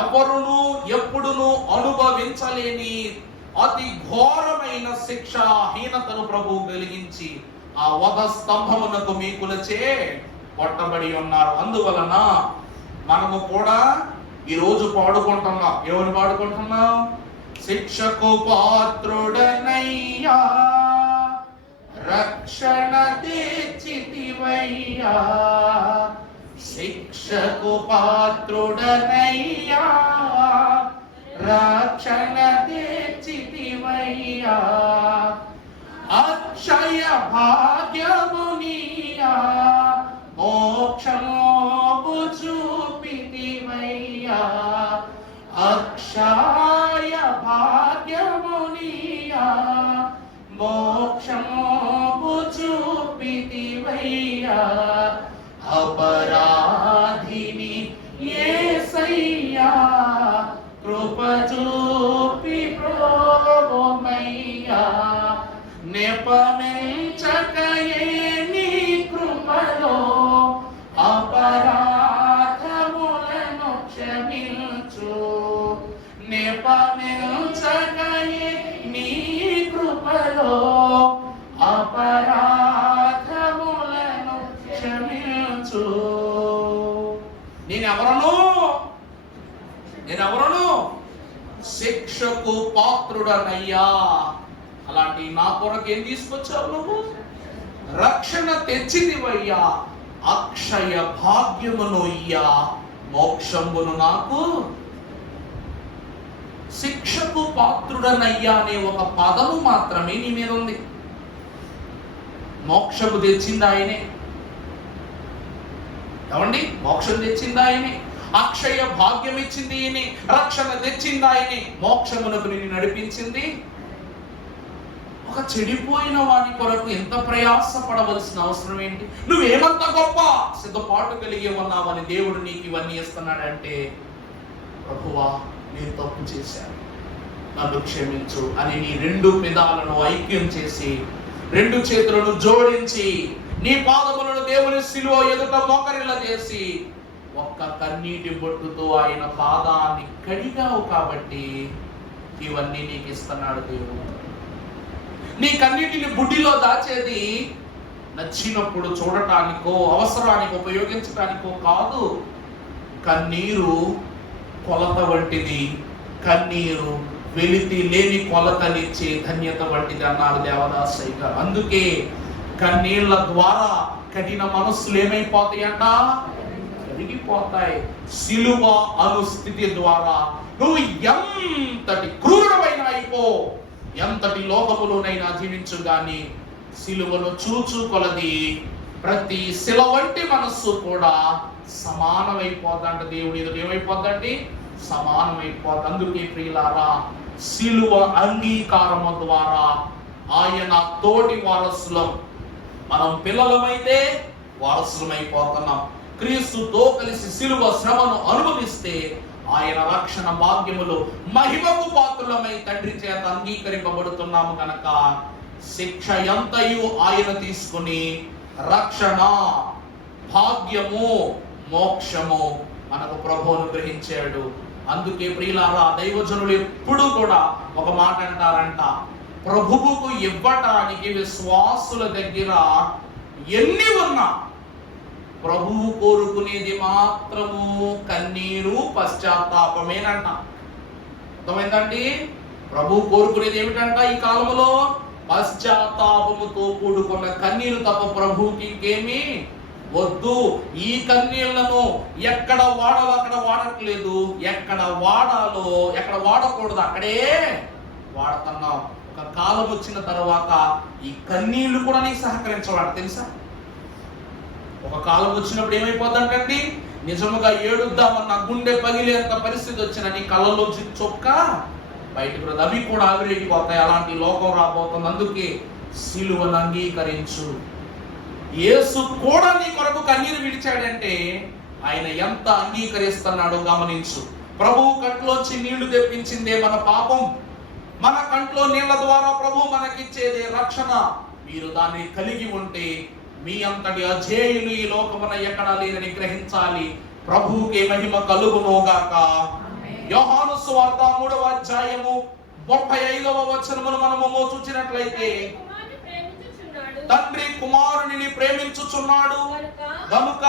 ఎవరును ఎప్పుడును అనుభవించలేని అతి ఘోరమైన శిక్ష, హీనతను ప్రభువు కలిగించి ఆ వధ స్తంభమునకు మీకులచే కొట్టబడి ఉన్నారు. అందువలన మనము కూడా ఈరోజు పాడుకుంటున్నాం. ఎవరు పాడుకుంటున్నాం? శిక్షకు పాత్రుడనయ్యా, రక్షణ తెచ్చితివయ్యా. శిక్షకు పాత్రుడనయ్యా, రక్షణ తెచ్చితివయ్యా. అక్షయ భాగ్యమునియా, మోక్షము చూపితివయ్యా. అక్షయ భాగ్యమునియా, మోక్షము చూపితివయ్యా. అపరాధిని యేసయ్యా, కృప చూపి ప్రోమయ్యా. నెపమించకయే నీ కృపలో అపరాధములను క్షమించు. నెపమించకయే నీ కృపలో అపరాధములను క్షమించు. నేనెవరను? శిక్షకు పాత్రుడనయ్యా. అలాంటి నా కొరకు ఏం తీసుకొచ్చావు నువ్వు? రక్షణ తెచ్చిదివయ్యా, అక్షయ భాగ్యమును ఇయ్యా, మోక్షమును నాకు. శిక్షకు పాత్రుడనయ్యా అనే ఒక పదము మాత్రమే నీ మీద ఉంది. మోక్షము తెచ్చింది ఆయనే. ఏమండి? మోక్షం తెచ్చింది ఆయనే, అక్షయ భాగ్యం ఇచ్చింది ఈయనే, రక్షణ తెచ్చింది ఆయనే, మోక్షమునకు నిన్ను నడిపించింది. ఒక చెడిపోయిన వాని కొరకు ఎంత ప్రయాస పడవలసిన అవసరం ఏంటి? నువ్వేమంత గొప్ప సిద్ధపాటు కలిగి ఉన్నావని దేవుడు నీకు ఇవన్నీ ఇస్తున్నాడంటే, ప్రభువా నేను తప్పు చేశాను, నన్ను క్షమించు అని నీ రెండు పెదాలను ఐక్యం చేసి, రెండు చేతులను జోడించి, నీ పాదములను దేవుని శిలువ ఎదుట మోకరిల్ల చేసి, ఒక్క కన్నీటి బొట్టుతో ఆయన పాదాన్ని కడిగావు కాబట్టి ఇవన్నీ నీకు ఇస్తున్నాడు దేవుడు. నీ కన్నీటిని బుడ్డిలో దాచేది నచ్చినప్పుడు చూడటానికో అవసరానికి ఉపయోగించటానికో కాదు. కన్నీరు కొలత వంటిది, కన్నీరు వెలితి లేని కొలతనిచ్చే ధన్యత వంటిది అన్నారు దేవదాసయ్య గారు. అందుకే కన్నీళ్ల ద్వారా కఠిన మనస్సులు ఏమైపోతాయంట? కరిగిపోతాయి. సిలువ అను స్థితి ద్వారా నువ్వు ఎంతటి క్రూరమైన అయిపో, ఎంతటి లోకములోనైనా జీవించు గాని, సిలువను చూచు కొలది ప్రతి శిల వంటి మనస్సు కూడా సమానమైపోద్దంట. దేవుడు ఎదుట ఏమైపోద్దండి? సమానమైపోద్ది. అందుకే ప్రియులారా, సిలువ అంగీకారము ద్వారా ఆయన తోటి వారసులం. మనం పిల్లలమైతే వారసులమైపోతున్నాం. క్రీస్తుతో కలిసి సిలువ శ్రమను అనుభవిస్తే ఆయన రక్షణ భాగ్యములు మహిమకు పాత్రులమై తండ్రి చేత అంగీకరింపబడుతున్నాము కనుక శిక్ష ఎంతయు ఆయన తీసుకుని రక్షణ భాగ్యము మోక్షము మనకు ప్రభువు అనుగ్రహించాడు. అందుకే ప్రియులారా, దైవజనులు ఎప్పుడు కూడా ఒక మాట అంటారంట, ప్రభువుకు ఇవ్వటానికి విశ్వాసుల దగ్గర ఎన్ని ఉన్నా ప్రభువు కోరుకునేది మాత్రము కన్నీరు పశ్చాత్తాపమేనంట. అర్థమైందండి? ప్రభువు కోరుకునేది ఏమిటంట? ఈ కాలంలో పశ్చాత్తాపముతో కూడుకున్న కన్నీరు తప్ప ప్రభువుకి ఇంకేమీ వద్దు. ఈ కన్నీళ్లను ఎక్కడ వాడాలో అక్కడ వాడట్లేదు, ఎక్కడ వాడాలో ఎక్కడ వాడకూడదు అక్కడే వాడుతున్నాం. ఒక కాలం వచ్చిన తర్వాత ఈ కన్నీళ్లు కూడా నీకు సహకరించవాడు తెలుసా? ఒక కాలం వచ్చినప్పుడు ఏమైపోతుందండి, నిజముగా ఏడుద్దామన్న గుండె పగిలేంత పరిస్థితి వచ్చిన నీ కళ్ళలో చొక్క బయటకు రాదు. అవి కూడా ఆవిరైపోతాయి. అలాంటి లోకం రాబోతుంది. అందుకే సిలువను అంగీకరించు. యేసు కూడా నీ కొరకు కన్నీరు విడిచాడంటే ఆయన ఎంత అంగీకరిస్తున్నాడో గమనించు. ప్రభువు కంట్లోంచి నీళ్లు తెప్పించిందే మన పాపం. మన కంట్లో నీళ్ల ద్వారా ప్రభు మనకిచ్చేదే రక్షణ. మీరు దాన్ని కలిగి ఉంటే మీ అంతటి అజేయులు ఈ లోకమున ఎక్కడా లేరని గ్రహించాలి. ప్రభువుకి మహిమ కలుగునోగాక. యోహాను సువార్త 3వ అధ్యాయము 35వ వచనమును మనము చూచినట్లయితే, తండ్రి కుమారుని ప్రేమించుచున్నాడు గనుక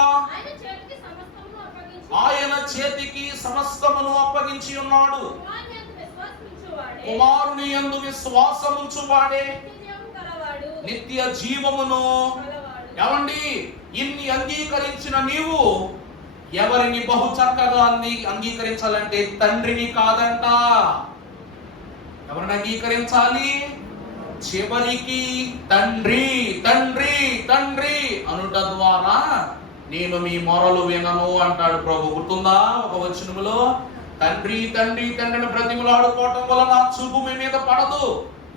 ఆయన చేతికి సమస్తమును అప్పగించి ఉన్నాడు. కుమారుని యందు విశ్వాసముంచువాడే నిత్య జీవమును. ఏమండి, ఇన్ని అంగీకరించిన నీవు ఎవరిని బహు చక్కగా అంగీకరించాలంటే తండ్రిని కాదంట. ఎవరిని అంగీకరించాలి? చివరికి తండ్రి తండ్రి తండ్రి అనుట ద్వారా నేను మీ మొరలు వినను అంటాడు ప్రభు. గుర్తుందా ఒక వచనములో? తండ్రి తండ్రి తండ్రిని బ్రతిమలాడుకోవటం వల్ల నా చూపు మీ మీద పడదు.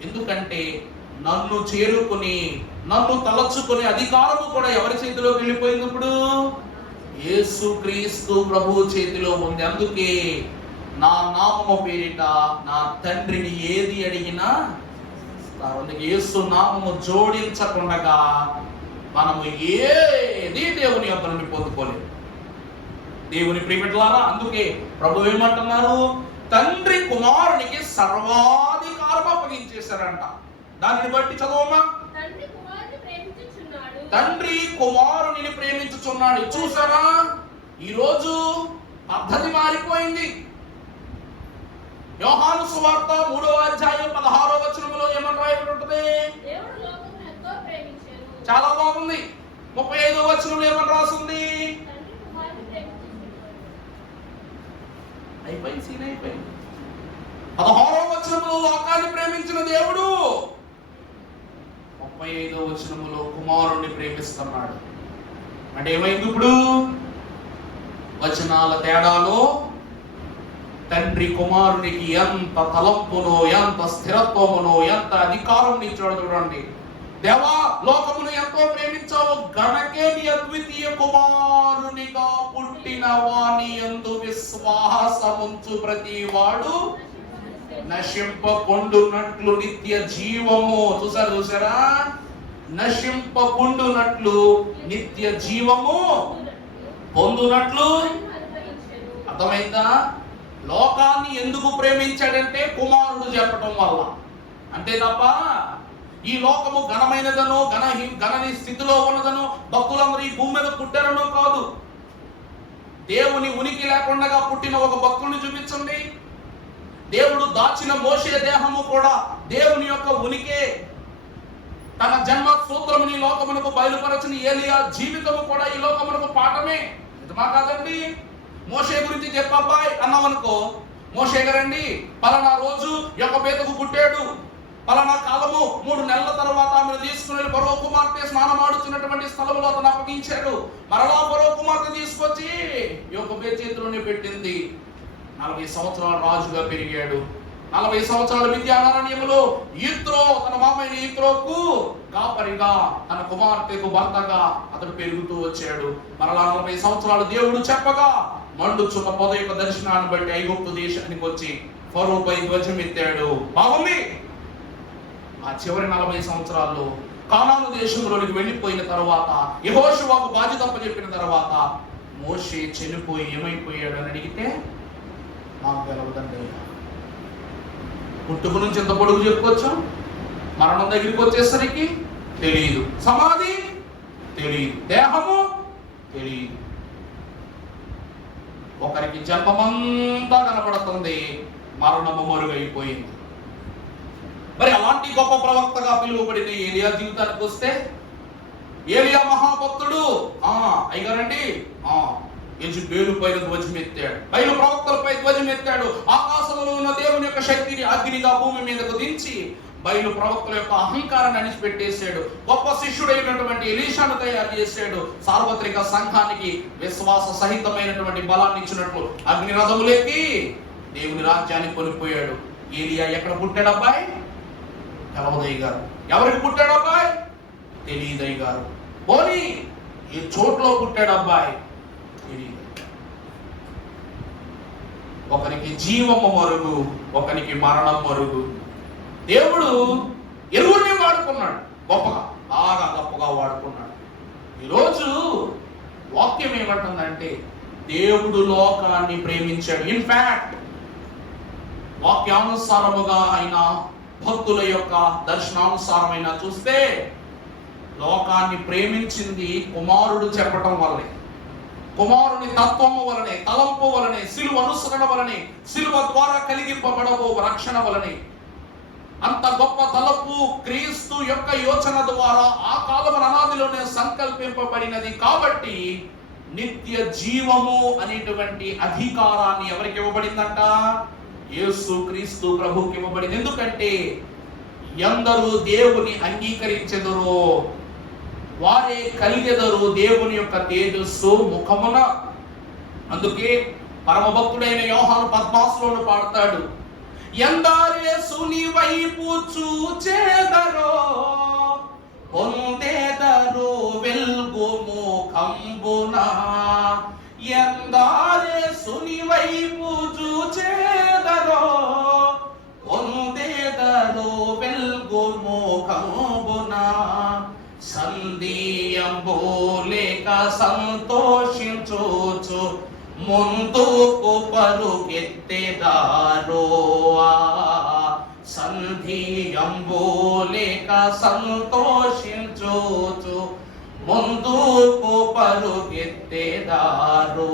ఎందుకంటే నన్ను చేరుకుని నన్ను తలచుకునే అధికారము కూడా ఎవరి చేతిలోకి వెళ్ళిపోయింది? ఇప్పుడు యేసు క్రీస్తు ప్రభు చేతిలో ఉంది. అందుకే నా నామము పేరిట నా తండ్రిని ఏది అడిగినా అందుకే యేసు నామము జోడించకుండా మనము ఏది దేవుని యొక్క నుండి పొందుకోలేదు. దేవుని ప్రియమిట్లారా, అందుకే ప్రభు ఏమంటున్నారు? తండ్రి కుమారునికి సర్వాధికారం అప్పగించేశారంట. దానిని బట్టి చదవమ్మా. తండ్రి కుమారుని ప్రేమించుచున్నాడు. చూసారా, ఈరోజు పద్ధతి మారిపోయింది. యోహాను సువార్త 3వ అధ్యాయం 16వ వచనములో ఏమని రాయబడి ఉంటుంది? చాలా బాగుంది. 35వ వచనంలో ఏమని రాసింది? అయిపోయింది, సీన్ అయిపోయింది. 16వ వచనంలో లోకాన్ని ప్రేమించిన దేవుడు 35వ వచనములో కుమారుణ్ణి ప్రేమిస్తున్నాడు. అంటే ఏమైంది? ఇప్పుడు వచనాల తేడాలో తండ్రి కుమారునికి ఎంత తలంపునో, ఎంత స్థిరత్వమునో, ఎంత అధికారం ఇచ్చాడు చూడండి. దేవా, లోకమును ఎంతో ప్రేమించావు గనకే నీ అద్వితీయ కుమారునిగా పుట్టిన వాని యందు విశ్వాసముంచు ప్రతి వాడు నశింపకుండునట్లు నిత్య జీవము. చూసారా? నశింపకుండునట్లు నిత్య జీవము పొందునట్లు. అర్థమైందా? లోకాన్ని ఎందుకు ప్రేమించాడంటే కుమారుడు చెప్పటం వల్ల. అంతే తప్ప ఈ లోకము ఘనమైనదనో ఘనని స్థితిలో ఉన్నదనో భక్తులందరూ ఈ భూమి మీద పుట్టారనో కాదు. దేవుని ఉనికి లేకుండా పుట్టిన ఒక భక్తుడిని చూపించండి. దేవుడు దాచిన మోషే దేహము కూడా దేవుని యొక్క ఉనికే. తన జన్మ సూత్రముని లోకమునకు బయలుపరచిన ఏలియా జీవితము కూడా ఈ లోకమునకు పాఠమే. నిజమా కాదండి? మోషే గురించి చెప్పబ్బాయి అన్నామనుకో, మోషే గారండి పలానా రోజు యొక్క పేదకు పుట్టాడు, పలానా కాలము 3 నెలల తర్వాత ఆమెను తీసుకుని పరో కుమార్తె స్నానమాడుతున్నటువంటి స్థలంలో అతను అప్పగించాడు. మరలా పరో కుమార్తె తీసుకొచ్చి యొక్క చేతిలోనే పెట్టింది. 40 సంవత్సరాల రాజుగా పెరిగాడు. 40 సంవత్సరాల విద్యారణ్యములో యిత్రో తన మామయ్య యిత్రోకు కాపరిగా, తన కుమార్తెకు భర్తగా అతడు పెరుగుతూ వచ్చాడు. మరలా 40 సంవత్సరాలు దేవుడు చెప్పగా మండుచున్న పొద యొక్క దర్శనాన్ని బట్టి ఐగుప్తు దేశానికి వచ్చి ఫరోపై ధ్వజం ఎత్తాడు. బాగుంది. ఆ చివరి 40 సంవత్సరాల్లో కానాను దేశంలోనికి వెళ్ళిపోయిన తర్వాత యెహోషువకు బాధ్యత అప్పచెప్పిన తర్వాత మోషే చనిపోయి ఏమైపోయాడు అని అడిగితే నాకు తెలవదండి. పుట్టుకు నుంచి ఎంత పొడుగు చెప్పుకోవచ్చు, మరణం దగ్గరికి వచ్చేసరికి తెలియదు, సమాధి తెలియదు, దేహము తెలియదు. ఒకరికి జన్మమంతా కనపడుతుంది, మరణము మరుగైపోయింది. మరి అలాంటి గొప్ప ప్రవక్తగా పిలువబడిన ఏలియా జీవితానికి వస్తే, ఏలియా మహాభక్తుడు అయ్యగారండి యెజెబెలు పైన ధ్వజం ఎత్తాడు, బయలు ప్రవక్తలపై ధ్వజం ఎత్తాడు. ఆకాశంలో ఉన్న దేవుని యొక్క శక్తిని అగ్నిగా భూమి మీదకు దించి బయలు ప్రవక్తల యొక్క అహంకారాన్ని అణిచిపెట్టేశాడు. గొప్ప శిష్యుడైనటువంటి ఎలీషాను తయారు చేశాడు. సార్వత్రిక సంఘానికి విశ్వాస సహితమైనటువంటి బలాన్ని ఇచ్చినట్లు అగ్ని రథములేకి దేవుని రాజ్యాన్ని కొనిపోయాడు. ఏలియా ఎక్కడ పుట్టాడు అబ్బాయి? తెలవదయ్య గారు. ఎవరికి పుట్టాడు అబ్బాయి? తెలియదయ్య గారు. పోనీ ఏ చోట్లో పుట్టాడు అబ్బాయి? తెలియదు. ఒకరికి జీవము మరుగు, ఒకరికి మరణం మరుగు. దేవుడు ఎరువుని వాడుకున్నాడు గొప్పగా, బాగా గొప్పగా వాడుకున్నాడు. ఈరోజు వాక్యం ఏమంటుందంటే దేవుడు లోకాన్ని ప్రేమించాడు. ఇన్ఫాక్ట్ వాక్యానుసారముగా అయిన భక్తుల యొక్క దర్శనానుసారమైన చూస్తే లోకాన్ని ప్రేమించింది కుమారుడు చెప్పటం వల్లనే, కుమారుని తత్వము వలనే, తలంపు వలనే, సిలువ అనుసరణ వలనే, సిలువ ద్వారా కలిగింపబడబో రక్షణ వలనే. అంత గొప్ప తలపు క్రీస్తు యొక్క యోచన ద్వారా ఆ కాలం అనాదిలోనే సంకల్పింపబడినది. కాబట్టి నిత్య జీవము అనేటువంటి అధికారాన్ని ఎవరికి ఇవ్వబడిందంట? యేసు క్రీస్తు ప్రభువుకి ఇవ్వబడింది. ఎందుకంటే ఎందరూ దేవుని అంగీకరించెదరో వారే కలిగెదరు దేవుని యొక్క తేజస్సు ముఖమున. అందుకే పరమ భక్తుడైన యోహాను పద్మాసులోను పాడతాడు, ఎందరేసుని వైపు చూచెదరో పొందెదరు వెల్గు ముఖంబున. ఎందరేసుని వైపు చూచెదరో పొందెదరు వెల్గు ముఖంబున. సంధియంబు లేక సంతోషించుచు ముందుకు పరుగెత్తెదారో. సంధియంబు లేక సంతోషించుచు ముందుకు పరుగెత్తెదారో.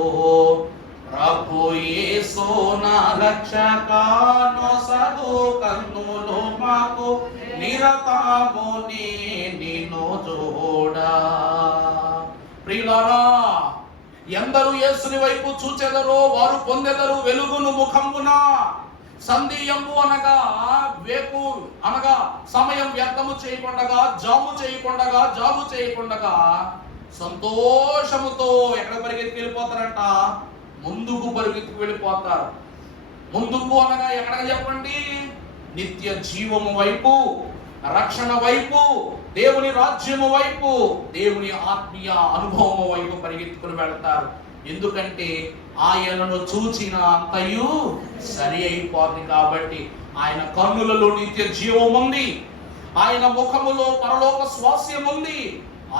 ప్రభు యేసు నా రక్షకానొసగు కన్నులు మాకు నిరతము నిన్ను చూడా. ప్రియులారా, ఎందరు యేసుని వైపు చూచెదరో వారు పొందెదరు వెలుగును ముఖమున. సంధియంబు అనగా వేపు అనగా సమయం వ్యర్థము చేయకుండగా, జాము చేయకుండగా సంతోషముతో ఎక్కడ పరిగెత్తి వెళ్ళిపోతారంట? ముందుకు పరిగెత్తుకు వెళ్ళిపోతారు. ముందుకు అనగా ఎక్కడ చెప్పండి? నిత్య జీవము వైపు, రక్షణ వైపు, దేవుని రాజ్యము వైపు, దేవుని ఆత్మీయ అనుభవము వైపు పరిగెత్తుకుని వెళ్తారు. ఎందుకంటే ఆయనను చూచిన అంతయు సరి అయిపోతుంది. కాబట్టి ఆయన కన్నులలో నిత్య జీవం ఉంది, ఆయన ముఖములో పరలోక స్వాస్యం ఉంది,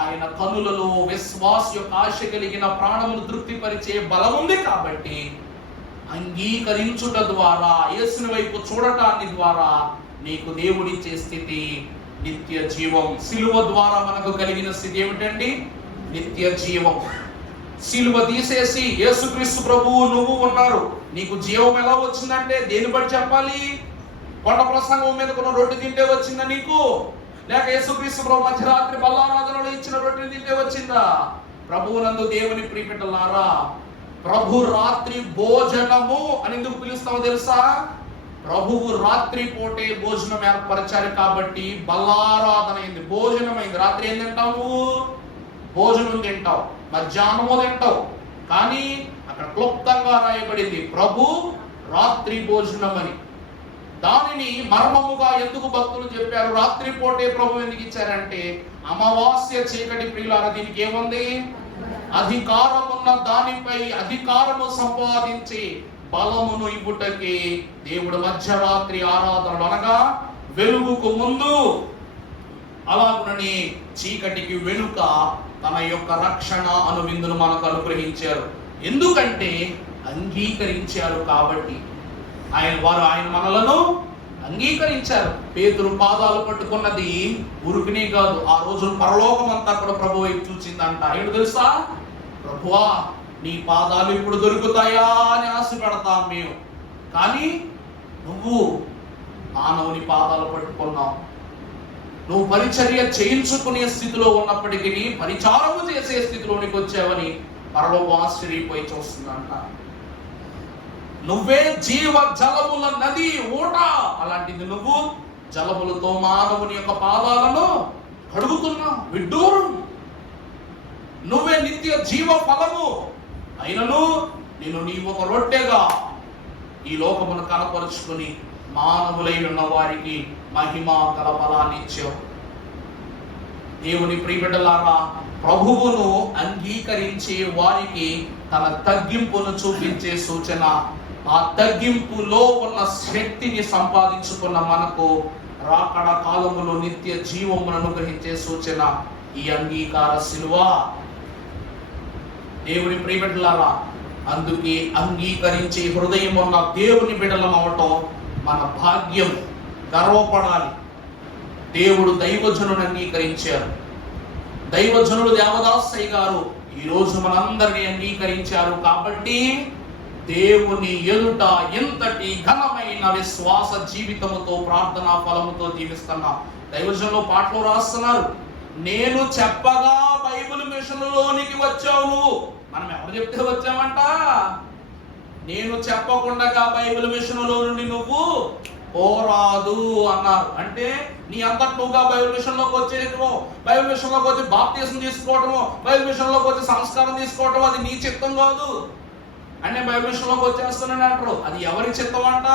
ఆయన కన్నులలో విశ్వాస యొక్క ఆశ కలిగిన ప్రాణమును తృప్తిపరిచే బలం ఉంది. కాబట్టి అంగీకరించుట ద్వారా, యేసుని వైపు చూడటాన్ని ద్వారా నీకు దేవుడిచ్చే స్థితి నిత్య జీవం. సిలువ ద్వారా మనకు కలిగిన స్థితి ఏమిటండి? నిత్య జీవం. సిలువ తీసేసి యేసుక్రీస్తు ప్రభువు నువ్వు ఉన్నారు. నీకు జీవం ఎలా వచ్చిందంటే దేని బట్టి చెప్పాలి? కొండ ప్రసంగం మీద కొన్ని రొట్టె తింటే వచ్చిందా నీకు? లేక యేసుక్రీస్తు ప్రభు మధ్యరాత్రి బల్లారాధనలో ఇచ్చిన రొట్టెని తింటే వచ్చిందా? ప్రభువునందు దేవుని ప్రియబిడ్డలారా, ప్రభు రాత్రి భోజనము అని ఎందుకు పిలుస్తామో తెలుసా? ప్రభువు రాత్రి పూటే భోజనం ఏర్పరచారు కాబట్టి బల్లారాధన అయింది, భోజనమైంది. రాత్రి ఏం తింటావు? భోజనం తింటావు, మధ్యాహ్నము తింటావు. కానీ అక్కడ క్లుప్తంగా రాయబడింది ప్రభు రాత్రి భోజనం అని. దానిని మర్మముగా ఎందుకు భక్తులు చెప్పారు? రాత్రి పూటే ప్రభు ఎందుకు ఇచ్చారంటే అమావాస్య చీకటి ప్రియులారా, దీనికి ఏముంది? అధికారం ఉన్న దానిపై అధికారము సంపాదించి బలమును ఇవ్వుటకి దేవుడు మధ్యరాత్రి ఆరాధనలు అనగా వెలుగుకు ముందు, అలాగునని చీకటికి వెనుక తన యొక్క రక్షణ అను విందును మనకు అనుగ్రహించారు. ఎందుకంటే అంగీకరించారు కాబట్టి. ఆయన మనలను అంగీకరించారు. పేతురు పాదాలు పట్టుకున్నది ఉరుకునే కాదు, ఆ రోజు పరలోకం అంతా కూడా ప్రభు వైపు చూసిందంట. ఏంటి తెలుసా? ప్రభువా నీ పాదాలు ఇప్పుడు దొరుకుతాయా అని ఆశపడతాం మేము. కానీ నువ్వు మానవుని పాదాలు పట్టుకున్నావు. నువ్వు పరిచర్య చేయించుకునే స్థితిలో ఉన్నప్పటికీ పరిచారము చేసే స్థితిలోనికి వచ్చావని పరలోకం ఆశ్చర్యపోయి చూస్తుందంట. నువ్వే జీవ జలముల నది ఊట. అలాంటిది నువ్వు జలములతో మానవుని యొక్క పాదాలను కడుగుతున్నావు. విడ్డూరం. నువ్వే నిత్య జీవ ఫలము. అయినను నేను నీ ఒక రొట్టెగా ఈ లోకమును కనపరుచుకుని మానవులై ఉన్న వారికి మహిమ గల బలాన్ని ఇచ్చావు. దేవుని ప్రియబిడ్డలారా, ప్రభువును అంగీకరించే వారికి తన తగ్గింపును చూపించే సూచన. ఆ తగ్గింపులో ఉన్న శక్తిని సంపాదించుకున్న మనకు రాకడ కాలములో నిత్య జీవమును అనుగ్రహించే సూచన ఈ అంగీకార శిలువ. దేవుని ప్రియబిడ్డలారా, అందుకే అంగీకరించే హృదయం ఉన్న దేవుని బిడ్డలం అవటం మన భాగ్యం. గర్వపడాలి. దేవుడు దైవజనుని అంగీకరించారు. దైవజనుడు దేవదాసయ్య గారు ఈరోజు మనందరినీ అంగీకరించారు. కాబట్టి దేవుని ఎదుట ఎంతటి ఘనమైన విశ్వాస జీవితముతో ప్రార్థనా ఫలముతో జీవిస్తున్నా. దైవజనులు పాటలు రాస్తున్నారు, నేను చెప్పగా బైబిల్ మిషన్లోనికి వచ్చావు. మనం ఎవరు చెప్తే వచ్చామంట? నేను చెప్పకుండా బైబిల్ మిషన్లో నుండి నువ్వు పోరాదు అన్నారు. అంటే నీ అంతటి నువ్వుగా బైబిల్ మిషన్లోకి వచ్చేయటము, బైబిల్ మిషన్లోకి వచ్చి బాప్తిసం తీసుకోవటము, బైబిల్ మిషన్లోకి వచ్చి సంస్కారం తీసుకోవటం అది నీ చిత్తం కాదు. అంటే బైబిల్ మిషన్లోకి వచ్చేస్తున్నాను అంటారు. అది ఎవరి చిత్తం అంట?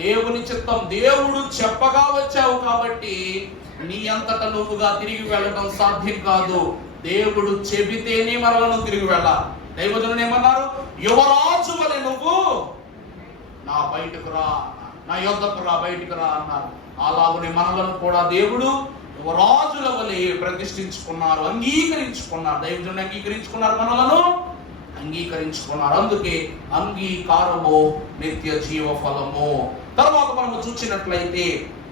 దేవుని చిత్తం. దేవుడు చెప్పగా వచ్చావు కాబట్టి నీ అంతట నువ్వుగా తిరిగి వెళ్ళడం సాధ్యం కాదు. దేవుడు చెబితేనే మరలను తిరిగి వెళ్ళాలి. దైవజనుడు ఏమన్నారు? యువరాజు వలె నువ్వు నా బయటకు రా, నా యొద్దకు రా, బయటకు రా అన్నారు. అలాగనే మనలను కూడా దేవుడు యువరాజుల వలె ప్రతిష్ఠించుకున్నారు, అంగీకరించుకున్నారు. దైవజనుడు అంగీకరించుకున్నారు, మనలను అంగీకరించుకున్నారు. అందుకే అంగీకారము నిత్య జీవ ఫలము. తర్వాత మనము చూసినట్లయితే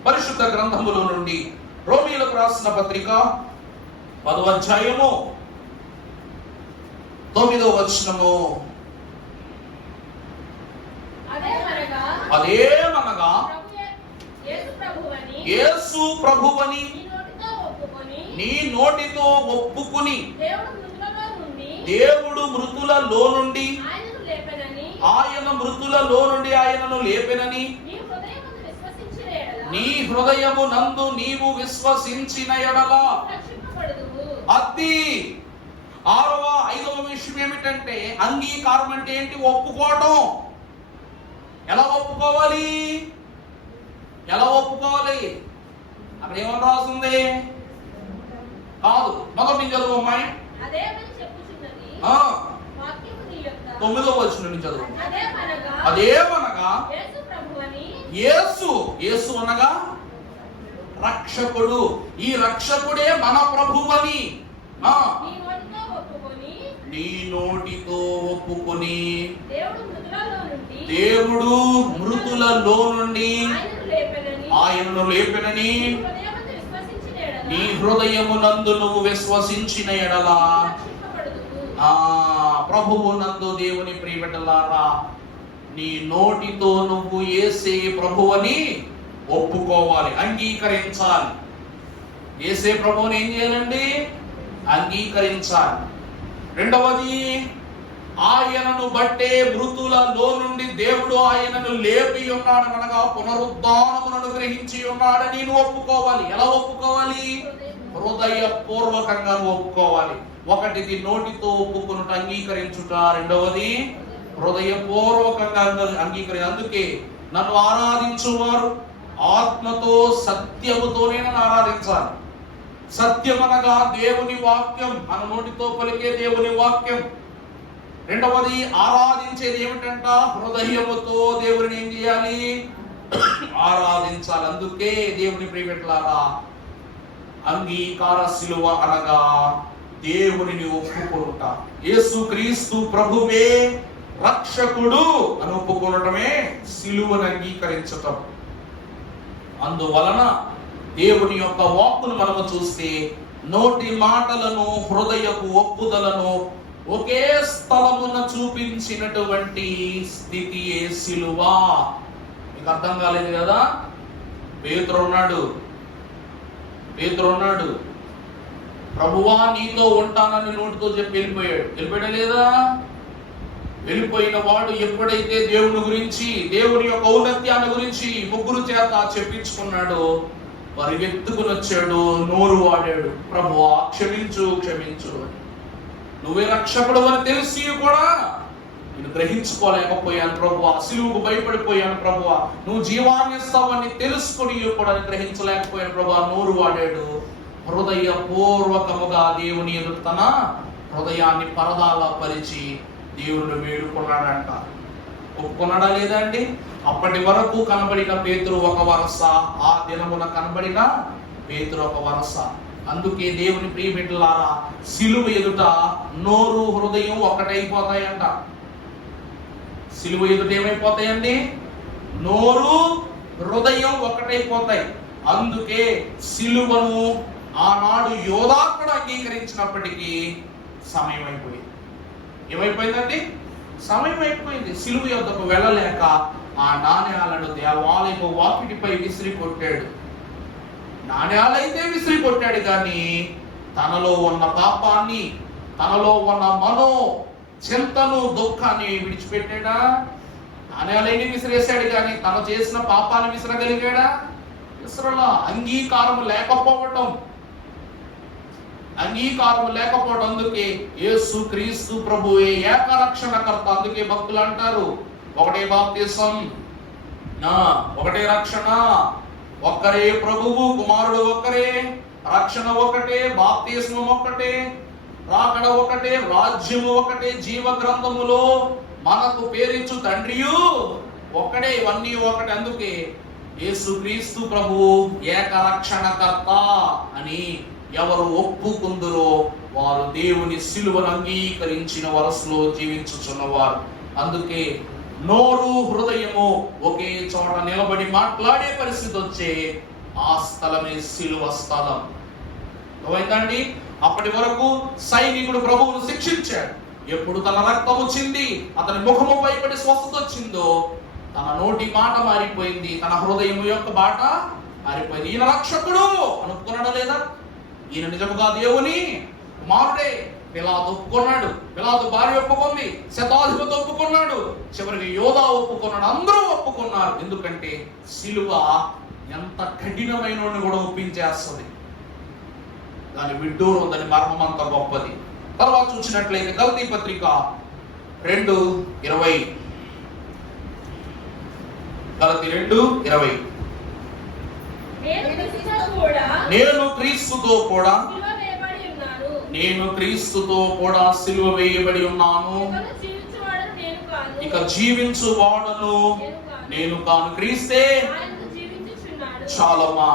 పరిశుద్ధ గ్రంథములో నుండి రోమీయులకు రాసిన పత్రిక 10వ అధ్యాయము 9వ వచనము. అదేమనగా యేసు ప్రభువని నీ నోటితో ఒప్పుకుని దేవుడు మృతులలో నుండి ఆయనను లేపెనని నీ హృదయము నందు నీవు విశ్వసించిన ఎడల. అది 5వ విషయం ఏమిటంటే, అంగీకారం అంటే ఏంటి? ఒప్పుకోవటం. ఎలా ఒప్పుకోవాలి? ఎలా ఒప్పుకోవాలి? అక్కడ ఏమని రాస్తుంది? కాదు, మొదటి చదువు అమ్మాయి. 9వ వచనం నుంచి చదువు. అదేమనగా యేసు అనగా రక్షకుడు. ఈ రక్షకుడే మన ప్రభువని నీ నోటితో ఒప్పుకొని దేవుడు మృతులలో నుండి ఆయనను లేపెనని నీ హృదయము నందు నువ్వు విశ్వసించిన ఎడల. ప్రభువు నందు దేవుని ప్రియబిడ్డలారా, నీ నోటితో నువ్వు యేసే ప్రభువని ఒప్పుకోవాలి, అంగీకరించాలి. యేసే ప్రభువుని ఏం చేయాలండి? అంగీకరించాలి. రెండవది, ఆయనను బట్టే మృతులలో నుండి దేవుడు ఆయనను లేపి ఉన్నాడు, అనగా పునరుద్ధానమును అనుగ్రహించి ఉన్నాడని నువ్వు ఒప్పుకోవాలి. ఎలా ఒప్పుకోవాలి? హృదయపూర్వకంగా ఒప్పుకోవాలి. ఒకటిది నోటితో ఒప్పుకునుట, అంగీకరించుట. రెండవది హృదయపూర్వకంగా అంగీకరి. అందుకే నన్ను ఆరాధించువారు ఆత్మతో సత్యముతోనే నన్ను ఆరాధించాలి. సత్యం అనగా దేవుని వాక్యం, మన నోటితో పలికే దేవుని వాక్యం. రెండవది ఆరాధించేది ఏమిటంట? హృదయముతో దేవుని ఏం చేయాలి? ఆరాధించాలి. అందుకే దేవుని ప్రియబిడ్డలారా, అంగీకార శిలువ అనగా దేవునిని ఒప్పుకొనుట. యేసుక్రీస్తు ప్రభువే రక్షకుడు అని ఒప్పుకొనటమే శిలువను అంగీకరించటం. అందువలన దేవుని యొక్క వాక్కును మనము చూస్తే నోటి మాటలను హృదయపు ఒప్పుదలను ఒకే స్థలమున చూపించినటువంటి స్థితి శిలువ. మీకు అర్థం కాలేదు కదా? పేతురు ఉన్నాడు, ప్రభువా నీతో ఉంటానని నోటితో చెప్పి వెళ్ళిపోయాడు లేదా? వెళ్ళిపోయిన వాడు ఎప్పుడైతే దేవుని గురించి, దేవుని యొక్క ఔన్నత్యాన్ని గురించి ముగ్గురు చేత చెప్పించుకున్నాడు, పరిగెత్తుకుని వచ్చాడు, నోరు వాడాడు, ప్రభువా క్షమించు క్షమించు. నువ్వే రక్షకుడు అని తెలిసి కూడా నేను గ్రహించుకోలేకపోయాను ప్రభువా, సిలువుకు భయపడిపోయాను ప్రభువా, నువ్వు జీవాన్ని ఇస్తావని తెలుసుకొని కూడా గ్రహించలేకపోయాను ప్రభువా. నోరు వాడాడు. హృదయపూర్వకముగా దేవుని ఎదుట తన హృదయాన్ని పరదాలా పరిచి దేవుణ్ణి వేడుకున్నాడంట. ఒప్పుకున్నాడా లేదా అండి? అప్పటి వరకు కనబడిన పేతురు ఒక వరస, ఆ దినమున కనబడిన పేతురు ఒక వరస. అందుకే దేవుని ప్రియబిడ్డలారా, సిలువ ఎదుట నోరు హృదయం ఒకటైపోతాయంట. సిలువ ఎదుట ఏమైపోతాయండి? నోరు హృదయం ఒకటైపోతాయి. అందుకే సిలువను ఆనాడు యోధా కూడా అంగీకరించినప్పటికీ సమయం అయిపోయింది. ఏమైపోయిందండి? సమయం అయిపోయింది. సిలువ యొద్దకు వెళ్ళలేక ఆ నాణ్యాలను దేవాలయపు వాకిటిపై విసిరి కొట్టాడు. నాణ్యాలైతే విసిరి కొట్టాడు, కానీ తనలో ఉన్న పాపాన్ని, తనలో ఉన్న మనో చింతను, దుఃఖాన్ని విడిచిపెట్టాడా? నాణ్యాలైన విసిరేశాడు, కానీ తను చేసిన పాపాన్ని విసరగలిగాడా? విసరలా. అంగీకారం లేకపోవటం. అందుకే యేసు క్రీస్తు ప్రభువే ఏకరక్షణకర్త. అందుకే భక్తులు అంటారు, ఒకటే బాప్తిసం, ఒకటే రక్షణ, ఒక్కరే ప్రభువు, కుమారుడు ఒక్కరే, రక్షణ ఒకటే, బాప్తిస్మం ఒకటే, రాకడ ఒకటే, రాజ్యము ఒకటే, జీవ గ్రంథములో మనకు పేరిచ్చు తండ్రియు ఒక్కడే, ఇవన్నీ ఒకటే. అందుకే యేసు క్రీస్తు ప్రభువు ఏకరక్షణకర్త అని ఎవరు ఒప్పుకుందరో వారు దేవుని సిలువను అంగీకరించిన వరసలో జీవించుచున్నవారు. అందుకే నోరు హృదయము ఒకే చోట నిలబడి మాట్లాడే పరిస్థితి వచ్చే ఆ స్థలమే సిలువ స్థలం. ఏమైందండి? అప్పటి వరకు సైనికుడు ప్రభువును శిక్షించాడు. ఎప్పుడు తన రక్తము చింది అతని ముఖము పైపడి స్వస్థత వచ్చిందో, తన నోటి మాట మారిపోయింది, తన హృదయం యొక్క బాట మారిపోయింది. ఈయన రక్షకుడు అనుకున్నాడా లేదా? ఈయన నిజముగా దేవుని కుమారుడే. పిలాతు ఒప్పుకున్నాడు, పిలాతు భార్య ఒప్పుకుంది, శతాధిపతి ఒప్పుకున్నాడు, చివరికి యోధా ఒప్పుకున్నాడు, అందరూ ఒప్పుకున్నారు. ఎందుకంటే సిలువ ఎంత కఠినమైన కూడా ఒప్పించేస్తుంది. దాని విడ్డూరం, దాని మర్మం అంత గొప్పది. తర్వాత చూసినట్లయితే గలతీ పత్రిక 2:20, గలతీ 2:20, నేను క్రీస్తుతో కూడా సిలువ వేయబడి ఉన్నాను, ఇక జీవించు వాడను నేను కాను, క్రీస్తే. చాలమ్మా.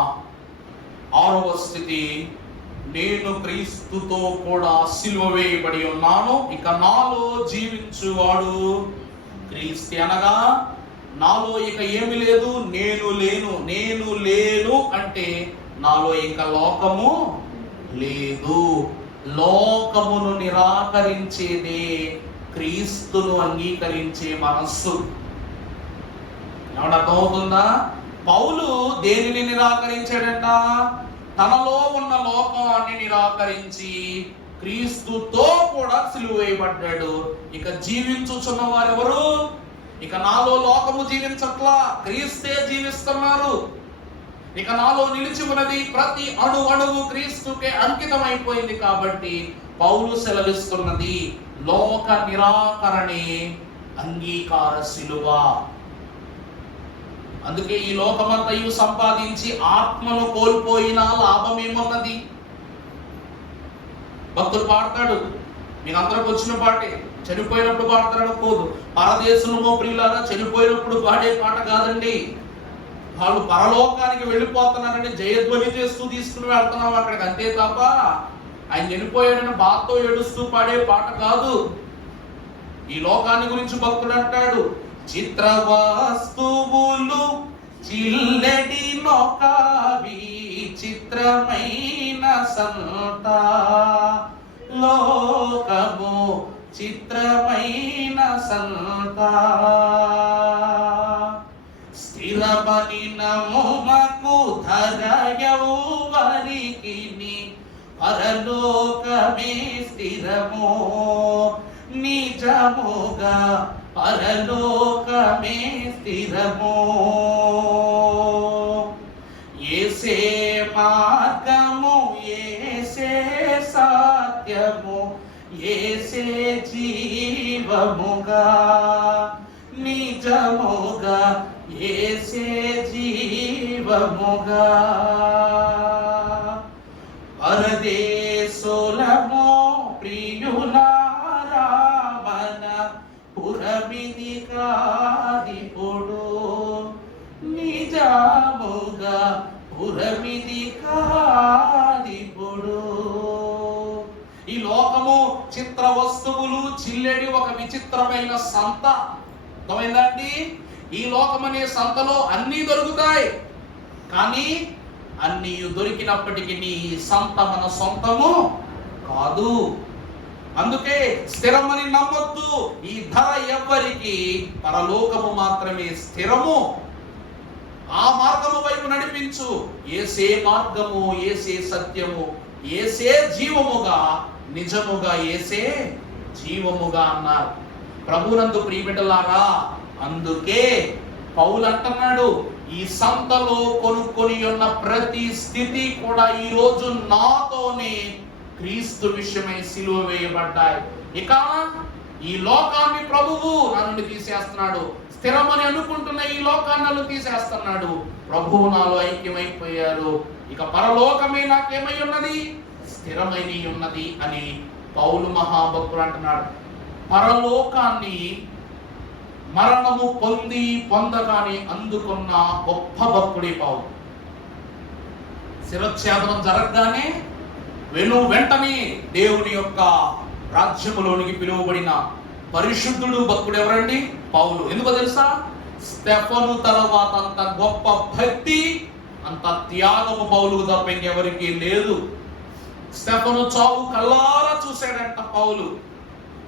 6వ స్థితి, నేను క్రీస్తుతో కూడా సిలువ వేయబడి ఉన్నాను, ఇక నాలో జీవించువాడు క్రీస్తే. అనగా నాలో ఇక ఏమి లేదు, నేను లేను అంటే నాలో ఇక లోకము లేదు. లోకమును నిరాకరించేదే క్రీస్తును అంగీకరించే మనస్సు. ఏమన్నా అర్థమవుతుందా? పౌలు దేనిని నిరాకరించాడంట? తనలో ఉన్న లోకాన్ని నిరాకరించి క్రీస్తుతో కూడా సిలువ వేయబడ్డాడు. ఇక జీవించుచున్న వారెవరు? ఇక నాలో లోకము జీవించట్లా, క్రీస్తే జీవిస్తున్నారు. ఇక నాలో నిలిచి ఉన్నది ప్రతి అణువు క్రీస్తుకే అంకితమైపోయింది. కాబట్టి పౌలు సెలవిస్తున్నది లోక నిరాకరణే అంగీకార సిలువ. అందుకే ఈ లోకమంతయు సంపాదించి ఆత్మను కోల్పోయినా లాభం ఏమన్నది? భక్తుడు పాడతాడు, మీకు అందరికి వచ్చిన పాటే, చనిపోయినప్పుడు పాడతారనుకోదు. పరదేశంలో ప్రియులారా చనిపోయినప్పుడు పాడే పాట కాదండి. వాళ్ళు పరలోకానికి వెళ్ళిపోతున్నారని జయధ్వని చేస్తూ తీసుకుని వెళ్తున్నాం అక్కడికి, అంతే తప్ప ఆయన చనిపోయాడని బాధతో ఏడుస్తూ పాడే పాట కాదు. ఈ లోకాన్ని గురించి భక్తుడు అంటాడు, చిత్ర వస్తువులు చిల్లెడి నొకావి చిత్రమైన సంత, లోకము చిత్రమైన సంత, స్థిరమని నముమకు ధరయౌవరికి పరలోకమే స్థిరమో, నిజముగా పరలోకమే స్థిరమో. యేసే మార్గము, యేసే సత్యము, యేసే జీవముగా నిజముగా యేసే జీవముగా. పరదేశులమో ప్రియులారా మన పురమిది కాదిప్పుడు, నిజముగా పురమిది కాదిప్పుడు. ఈ లోకము చిత్ర వస్తువులు చిల్లెడి ఒక విచిత్రమైన సంత. అర్థమైందండి? ఈ లోకం అనే సంతలో అన్నీ దొరుకుతాయి, కానీ అన్నీ దొరికినప్పటికీ ఈ సంత మన సొంతము కాదు. అందుకే స్థిరమని నమ్మొద్దు. ఈ ధర ఎవ్వరికి, పరలోకము మాత్రమే స్థిరము. ఆ మార్గము వైపు నడిపించు. యేసే మార్గము, యేసే సత్యము, యేసే జీవముగా, నిజముగా యేసే జీవముగా అన్నారు. ప్రభునందు ప్రియబిడ్డలారా, అందుకే పౌలు అంటున్నాడు, ఈ సంతలో కొనుక్కొని ఉన్న ప్రతి స్థితి కూడా ఈ రోజు నాతోనే క్రీస్తు విషయమై సిలువ వేయబడ్డాయి. ఇక ఈ లోకాన్ని ప్రభువు నా నుండి తీసేస్తున్నాడు. స్థిరమని అనుకుంటున్న ఈ లోకాన్ని నన్ను తీసేస్తున్నాడు. ప్రభువు నాలో ఐక్యమైపోయారు. ఇక పరలోకమే నాకేమై ఉన్నది, స్థిరమైన ఉన్నది అని పౌలు మహాభక్తుడు అంటున్నాడు. పరలోకాన్ని మరణము పొంది పొందగానే అందుకున్న గొప్ప భక్తుడే పౌలు. శిరచ్ఛేదనం జరగగానే వెంటనే దేవుని యొక్క రాజ్యములోనికి పిలువబడిన పరిశుద్ధుడు భక్తుడు ఎవరండి? పౌలు. ఎందుకో తెలుసా? స్టెఫను తర్వాత అంత గొప్ప భక్తి, అంత త్యాగము పౌలుకు తప్ప ఇంకెవరికి లేదు. స్టెఫను చావు కల్లారా చూశాడంట పౌలు.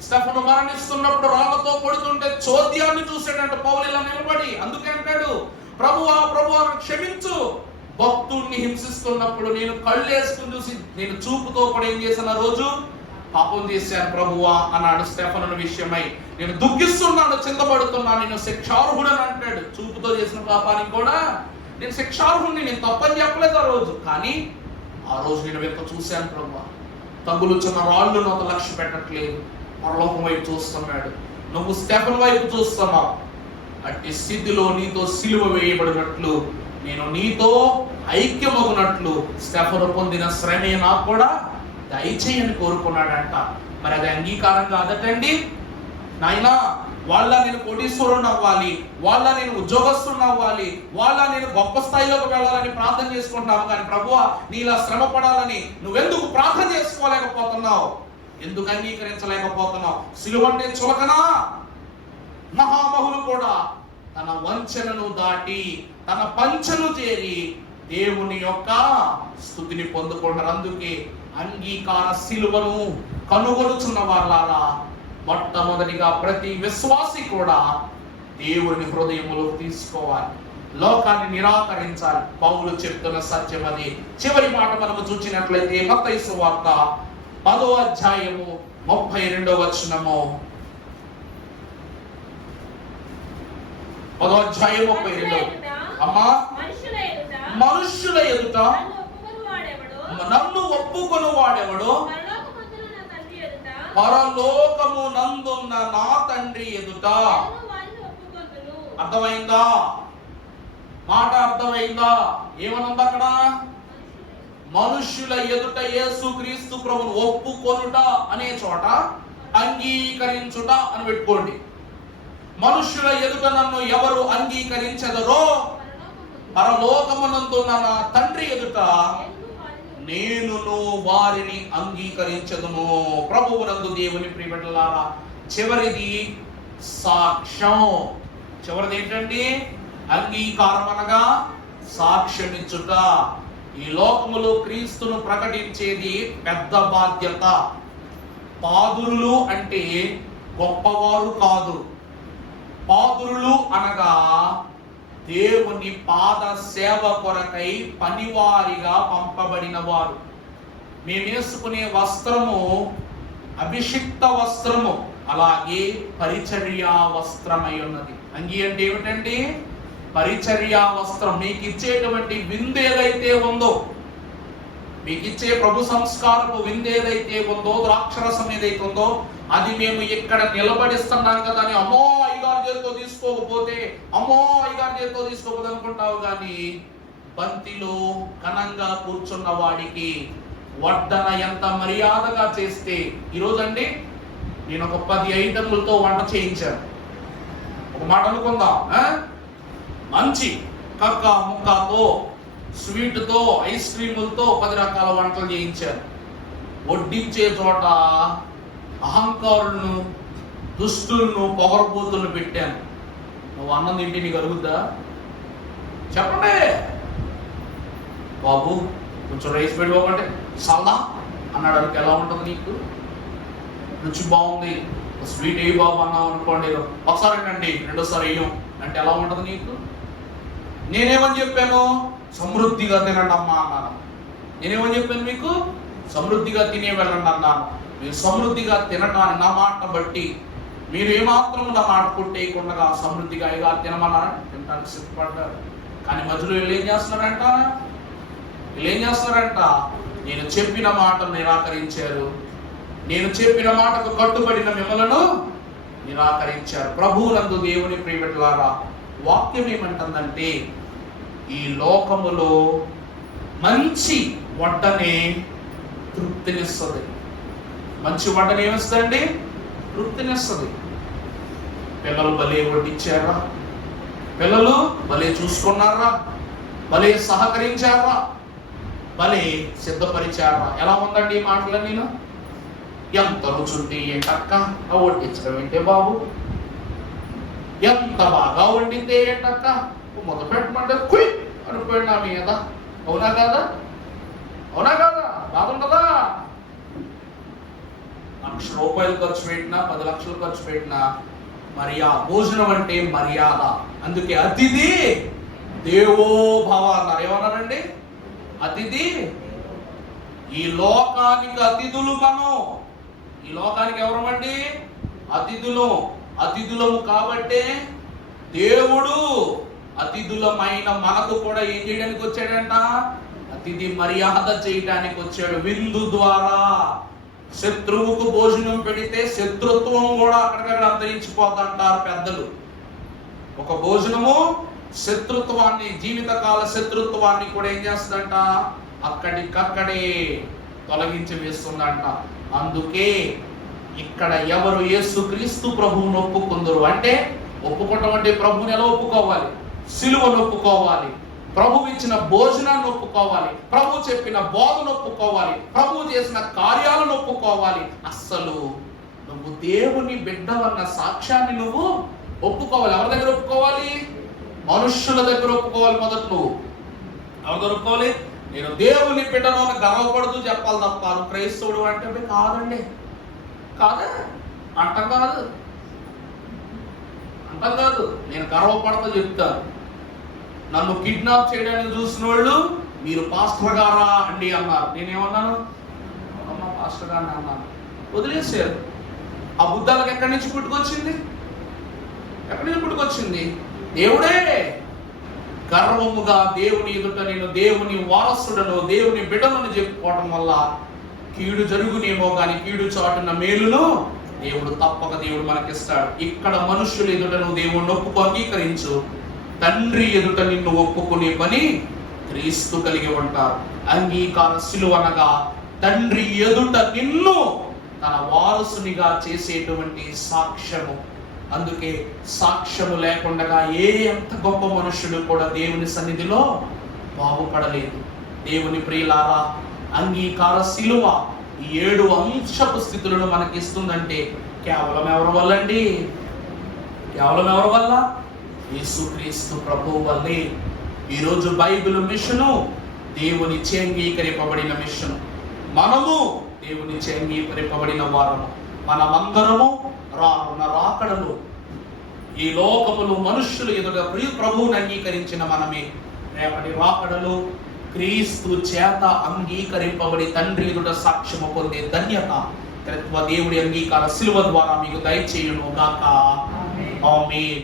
స్టెఫను మరణిస్తున్నప్పుడు రాళ్లతో కొడుతుంటే చోద్యాన్ని చూశాడంట పౌలు ఇలా నిలబడి. అందుకే అంటాడు, ప్రభువా ప్రభువా క్షమించు. భక్తుడిని హింసిస్తున్నప్పుడు నేను కళ్ళు వేసుకుని చూసి నేను చూపుతో కూడా ఏం చేసిన రోజు పాపం చేశాను ప్రభువా అన్నాడు స్టెఫను విషయమై. నేను దుఃఖిస్తున్నాను, చింతపడుతున్నాను, నేను శిక్షార్హుడని అంటాడు. చూపుతో చేసిన పాపానికి కూడా నేను శిక్షార్హుడిని, నేను తప్పని చెప్పలేదు ఆ రోజు. కానీ ఆ రోజు నేను వెంట చూశాను ప్రభువా, తగులుచున్న రాళ్ళు నాకు లక్ష్య పెట్టట్లేదు, పరలోకం వైపు చూస్తున్నాడు. నువ్వు స్టెఫన్ వైపు చూస్తున్నావు. అట్టి స్థితిలో నీతో సిలువ వేయబడినట్లు, నేను నీతో ఐక్యమగునట్లు స్టెఫను పొందిన శ్రమే నాకు కూడా దయచేయని కోరుకున్నాడంట. మరి అది అంగీకారం కాదటండి. నాయనా, వాళ్ళ నేను కోటీశ్వరుని అవ్వాలి, వాళ్ళ నేను ఉద్యోగస్తుని అవ్వాలి, వాళ్ళ నేను గొప్ప స్థాయిలోకి వెళ్ళాలని ప్రార్థన చేసుకుంటున్నావు. కానీ ప్రభువా, నీలా శ్రమ పడాలని నువ్వెందుకు ప్రార్థన చేసుకోలేకపోతున్నావు? ఎందుకు అంగీకరించలేకపోతున్నావు? సిలువంటే చులకనా? మహామహులు కూడా తన వంచనను దాటి తన పంచను చేరి దేవుని యొక్క స్తుతిని పొందుకుంటారు. అందుకే అంగీకార సిలువను కనుగొనుచున్న వాళ్ళారా, మొట్టమొదటిగా ప్రతి విశ్వాసి కూడా దేవుని హృదయములో తీసుకోవాలి, లోకాన్ని నిరాకరించాలి. పౌలు చెప్తున్న సత్యం అది. చివరి మాట మనము చూసినట్లయితే మత్తయి సువార్త 10వ అధ్యాయము 32వ వచనము. 10వ అధ్యాయం 32. అమ్మా, మనుష్యుల ఎదుట నన్ను ఒప్పుకొని వాడెవడో పరలోకము నందున్న నా తండ్రి ఎదుట. అర్థమైందా మాట? అర్థమైందా? ఏమనుంది అక్కడ? మనుష్యుల ఎదుట యేసు క్రీస్తు ప్రభువును ఒప్పుకొనుట అనే చోట అంగీకరించుట అని పెట్టుకోండి. మనుష్యుల ఎదుట నన్ను ఎవరు అంగీకరించెదరో పరలోకమునందున్న నా తండ్రి ఎదుట నేనును వారిని అంగీకరించదును. ప్రభువునందు దేవుని ప్రియబిడ్డలారా, చివరిది సాక్ష్యం. చివరిది ఏంటండి? అంగీకారం అనగా సాక్ష్యమిచ్చుట. ఈ లోకములో క్రీస్తును ప్రకటించేది పెద్ద బాధ్యత. పాదురులు అంటే గొప్పవారు కాదు. పాదురులు అనగా దేవుని పాద సేవ కొరకై పనివారిగా పంపబడిన వారు. మేము వేసుకునే వస్త్రము అభిషిక్త వస్త్రము, అలాగే పరిచర్యా వస్త్రమై ఉన్నది. అంగీ అంటే ఏమిటండి? పరిచర్యా వస్త్రం. మీకు ఇచ్చేటువంటి విందు ఏదైతే ఉందో, మీకు ఇచ్చే ప్రభు సంస్కారపు విందు ఏదైతే ఉందో, ద్రాక్షరసం ఏదైతే ఉందో, అది మేము ఇక్కడ నిలబడిస్తున్నాం కదా అని అమ్మో అయ్యగారి చేతితో తీసుకోకపోతే అనుకుంటావు కానీ బంతిలో ఘనంగా కూర్చున్న వాడికి వడ్డన ఎంత మర్యాదగా చేస్తే, ఈరోజండి నేను ఒక 10 ఐటములతో వంట చేయించాను. ఒక మాట అనుకుందాం, మంచి కక్క ముక్కతో, స్వీట్తో, ఐస్ క్రీములతో 10 రకాల వంటలు చేయించాను. వడ్డించే చోట అహంకారులను, దుష్టులను, పొగరబోతులను పెట్టాను. నువ్వు అన్నం తింటే నీకు అరుగుద్దా? చెప్పండి. బాబు కొంచెం రైస్ పెట్టుకోకంటే సల్దా అన్నాడు అనుకో, ఎలా ఉంటుంది నీకు? రుచి బాగుంది, స్వీట్ ఏ బాబు అన్నావు అనుకోండి, ఒకసారి ఏంటండి రెండోసారి వేయం అంటే ఎలా ఉంటుంది నీకు? నేనేమని చెప్పాను? సమృద్ధిగా తినండి అమ్మా అన్నాను. నేనేమని చెప్పాను మీకు? సమృద్ధిగా తినే వెళ్ళండి అన్నాను. మీరు సమృద్ధిగా తినటాన్ని నా మాట బట్టి మీరు ఏమాత్రం నా మాట కొట్టేయకుండా సమృద్ధిగా ఇగా తినమన్నారా? తినడానికి సిద్ధపడ్డారు. కానీ మధ్యలో వీళ్ళు ఏం చేస్తున్నారంట? నేను చెప్పిన మాటను నిరాకరించారు. నేను చెప్పిన మాటకు కట్టుబడిన మిమ్మలను నిరాకరించారు. ప్రభువునందు దేవుని ప్రియబిడ్డలారా, వాక్యం ఏమంటుందంటే, ఈ లోకములో మంచి వడ్డనే తృప్తినిస్తుంది. మంచి వడ్డనే ఏమిస్తుందండి? తృప్తినిస్తుంది. పిల్లలు భలే వడ్డించారా? పిల్లలు భలే చూసుకున్నారా? భలే సహకరించారా? భలే సిద్ధపరిచారా? ఎలా ఉందండి ఈ మాటలు? నేను ఎంత రుచుంటే ఏంటక్క వడ్డించడం ఏంటే బాబు, ఎంత బాగా వండితే ఏంటక్క మొదలు పెట్టమంటే కుయ్ అనిపోయి నా మీద. అవునా కాదా? బాగుండదా? ₹1,00,000 ఖర్చు పెట్టినా, 10 లక్షలు ఖర్చు పెట్టినా భోజనం అంటే మర్యాద. అందుకే అతిథి దేవో భవ అన్నారు. ఏమన్నారండి? అతిథి. ఈ లోకానికి అతిథులు మనం. ఈ లోకానికి ఎవరమండి? అతిథులము కాబట్టే దేవుడు అతిథులమైన మనకు కూడా ఏం చేయడానికి వచ్చాడంట? అతిథి మర్యాద చేయడానికి వచ్చాడు. విందు ద్వారా శత్రువుకు భోజనం పెడితే శత్రుత్వం కూడా అక్కడికక్కడ అంతరించిపోతుంటారు పెద్దలు. ఒక భోజనము శత్రుత్వాన్ని, జీవితకాల శత్రుత్వాన్ని కూడా ఏం చేస్తుందంట? అక్కడికక్కడే తొలగించి వేస్తుందంట. అందుకే ఇక్కడ ఎవరు యేసుక్రీస్తు ప్రభువును ఒప్పుకుందరు అంటే, ఒప్పుకోవటం అంటే ప్రభువుని ఎలా ఒప్పుకోవాలి? సిలువను ఒప్పుకోవాలి, ప్రభు ఇచ్చిన భోజనాన్ని ఒప్పుకోవాలి, ప్రభు చెప్పిన బోధను ఒప్పుకోవాలి, ప్రభు చేసిన కార్యాలను ఒప్పుకోవాలి. అస్సలు నువ్వు దేవుని బిడ్డవన్న సాక్ష్యాన్ని నువ్వు ఒప్పుకోవాలి. ఎవరి దగ్గర ఒప్పుకోవాలి? మనుష్యుల దగ్గర ఒప్పుకోవాలి. మొదట నువ్వు ఎవరి దగ్గర ఒప్పుకోవాలి? నేను దేవుని బిడ్డను గర్వపడుతూ చెప్పాలి తప్ప నువ్వు క్రైస్తవుడు అంటే కాదండి, కాదా అంటం కాదు. నేను గర్వపడతా చెప్తాను. నన్ను కిడ్నాప్ చేయడానికి చూసిన వాళ్ళు మీరు పాస్టర్ గారా అండి అన్నారు. నేనేమన్నాను? పాస్టర్ గారిని అన్నాను. వదిలేసారు. ఆ బుద్ధాలకు ఎక్కడి నుంచి పుట్టుకొచ్చింది? దేవుడే. గర్వముగా దేవుని ఎదుట నేను దేవుని వారసుడను, దేవుని బిడ్డలను చెప్పుకోవటం వల్ల కీడు జరుగునేమో కానీ కీడు చాటున్న మేలును దేవుడు తప్పక మనకిస్తాడు. ఇక్కడ మనుషుల ఎదుట నువ్వు దేవుణ్ణి ఒప్పుకో, అంగీకరించు. తండ్రి ఎదుట నిన్ను ఒప్పుకునే పని క్రీస్తు కలిగి ఉంటారు. అంగీకార సిలువ అనగా తండ్రి ఎదుట నిన్ను తన వారసునిగా చేసేటువంటి సాక్ష్యము. అందుకే సాక్ష్యము లేకుండా ఎంత గొప్ప మనుషుడు కూడా దేవుని సన్నిధిలో బాగుపడలేదు. దేవుని ప్రియులారా, అంగీకార సిలువ ఈ 7 అంశపు స్థితులను మనకిస్తుందంటే కేవలం ఎవరి వల్ల అండి? కేవలం ఎవరి వల్ల? యేసుక్రీస్తు ప్రభువు వల్లే. ఈరోజు బైబిల్ మిషను దేవునిచే అంగీకరింపబడిన మిషను. మనము దేవునిచే అంగీకరింపబడిన వారము. మనమందరము రానున్న రాకడలు ఈ లోకములు మనుష్యులు ఎదుట ప్రభువుని అంగీకరించిన మనమే రేపటి రాకడలు క్రీస్తు చేత అంగీకరింపబడి తండ్రి ఎదుట సాక్ష్యము పొందే ధన్యత దేవుడి అంగీకార సిలువ ద్వారా మీకు దయచేయును గాక. ఆమేన్.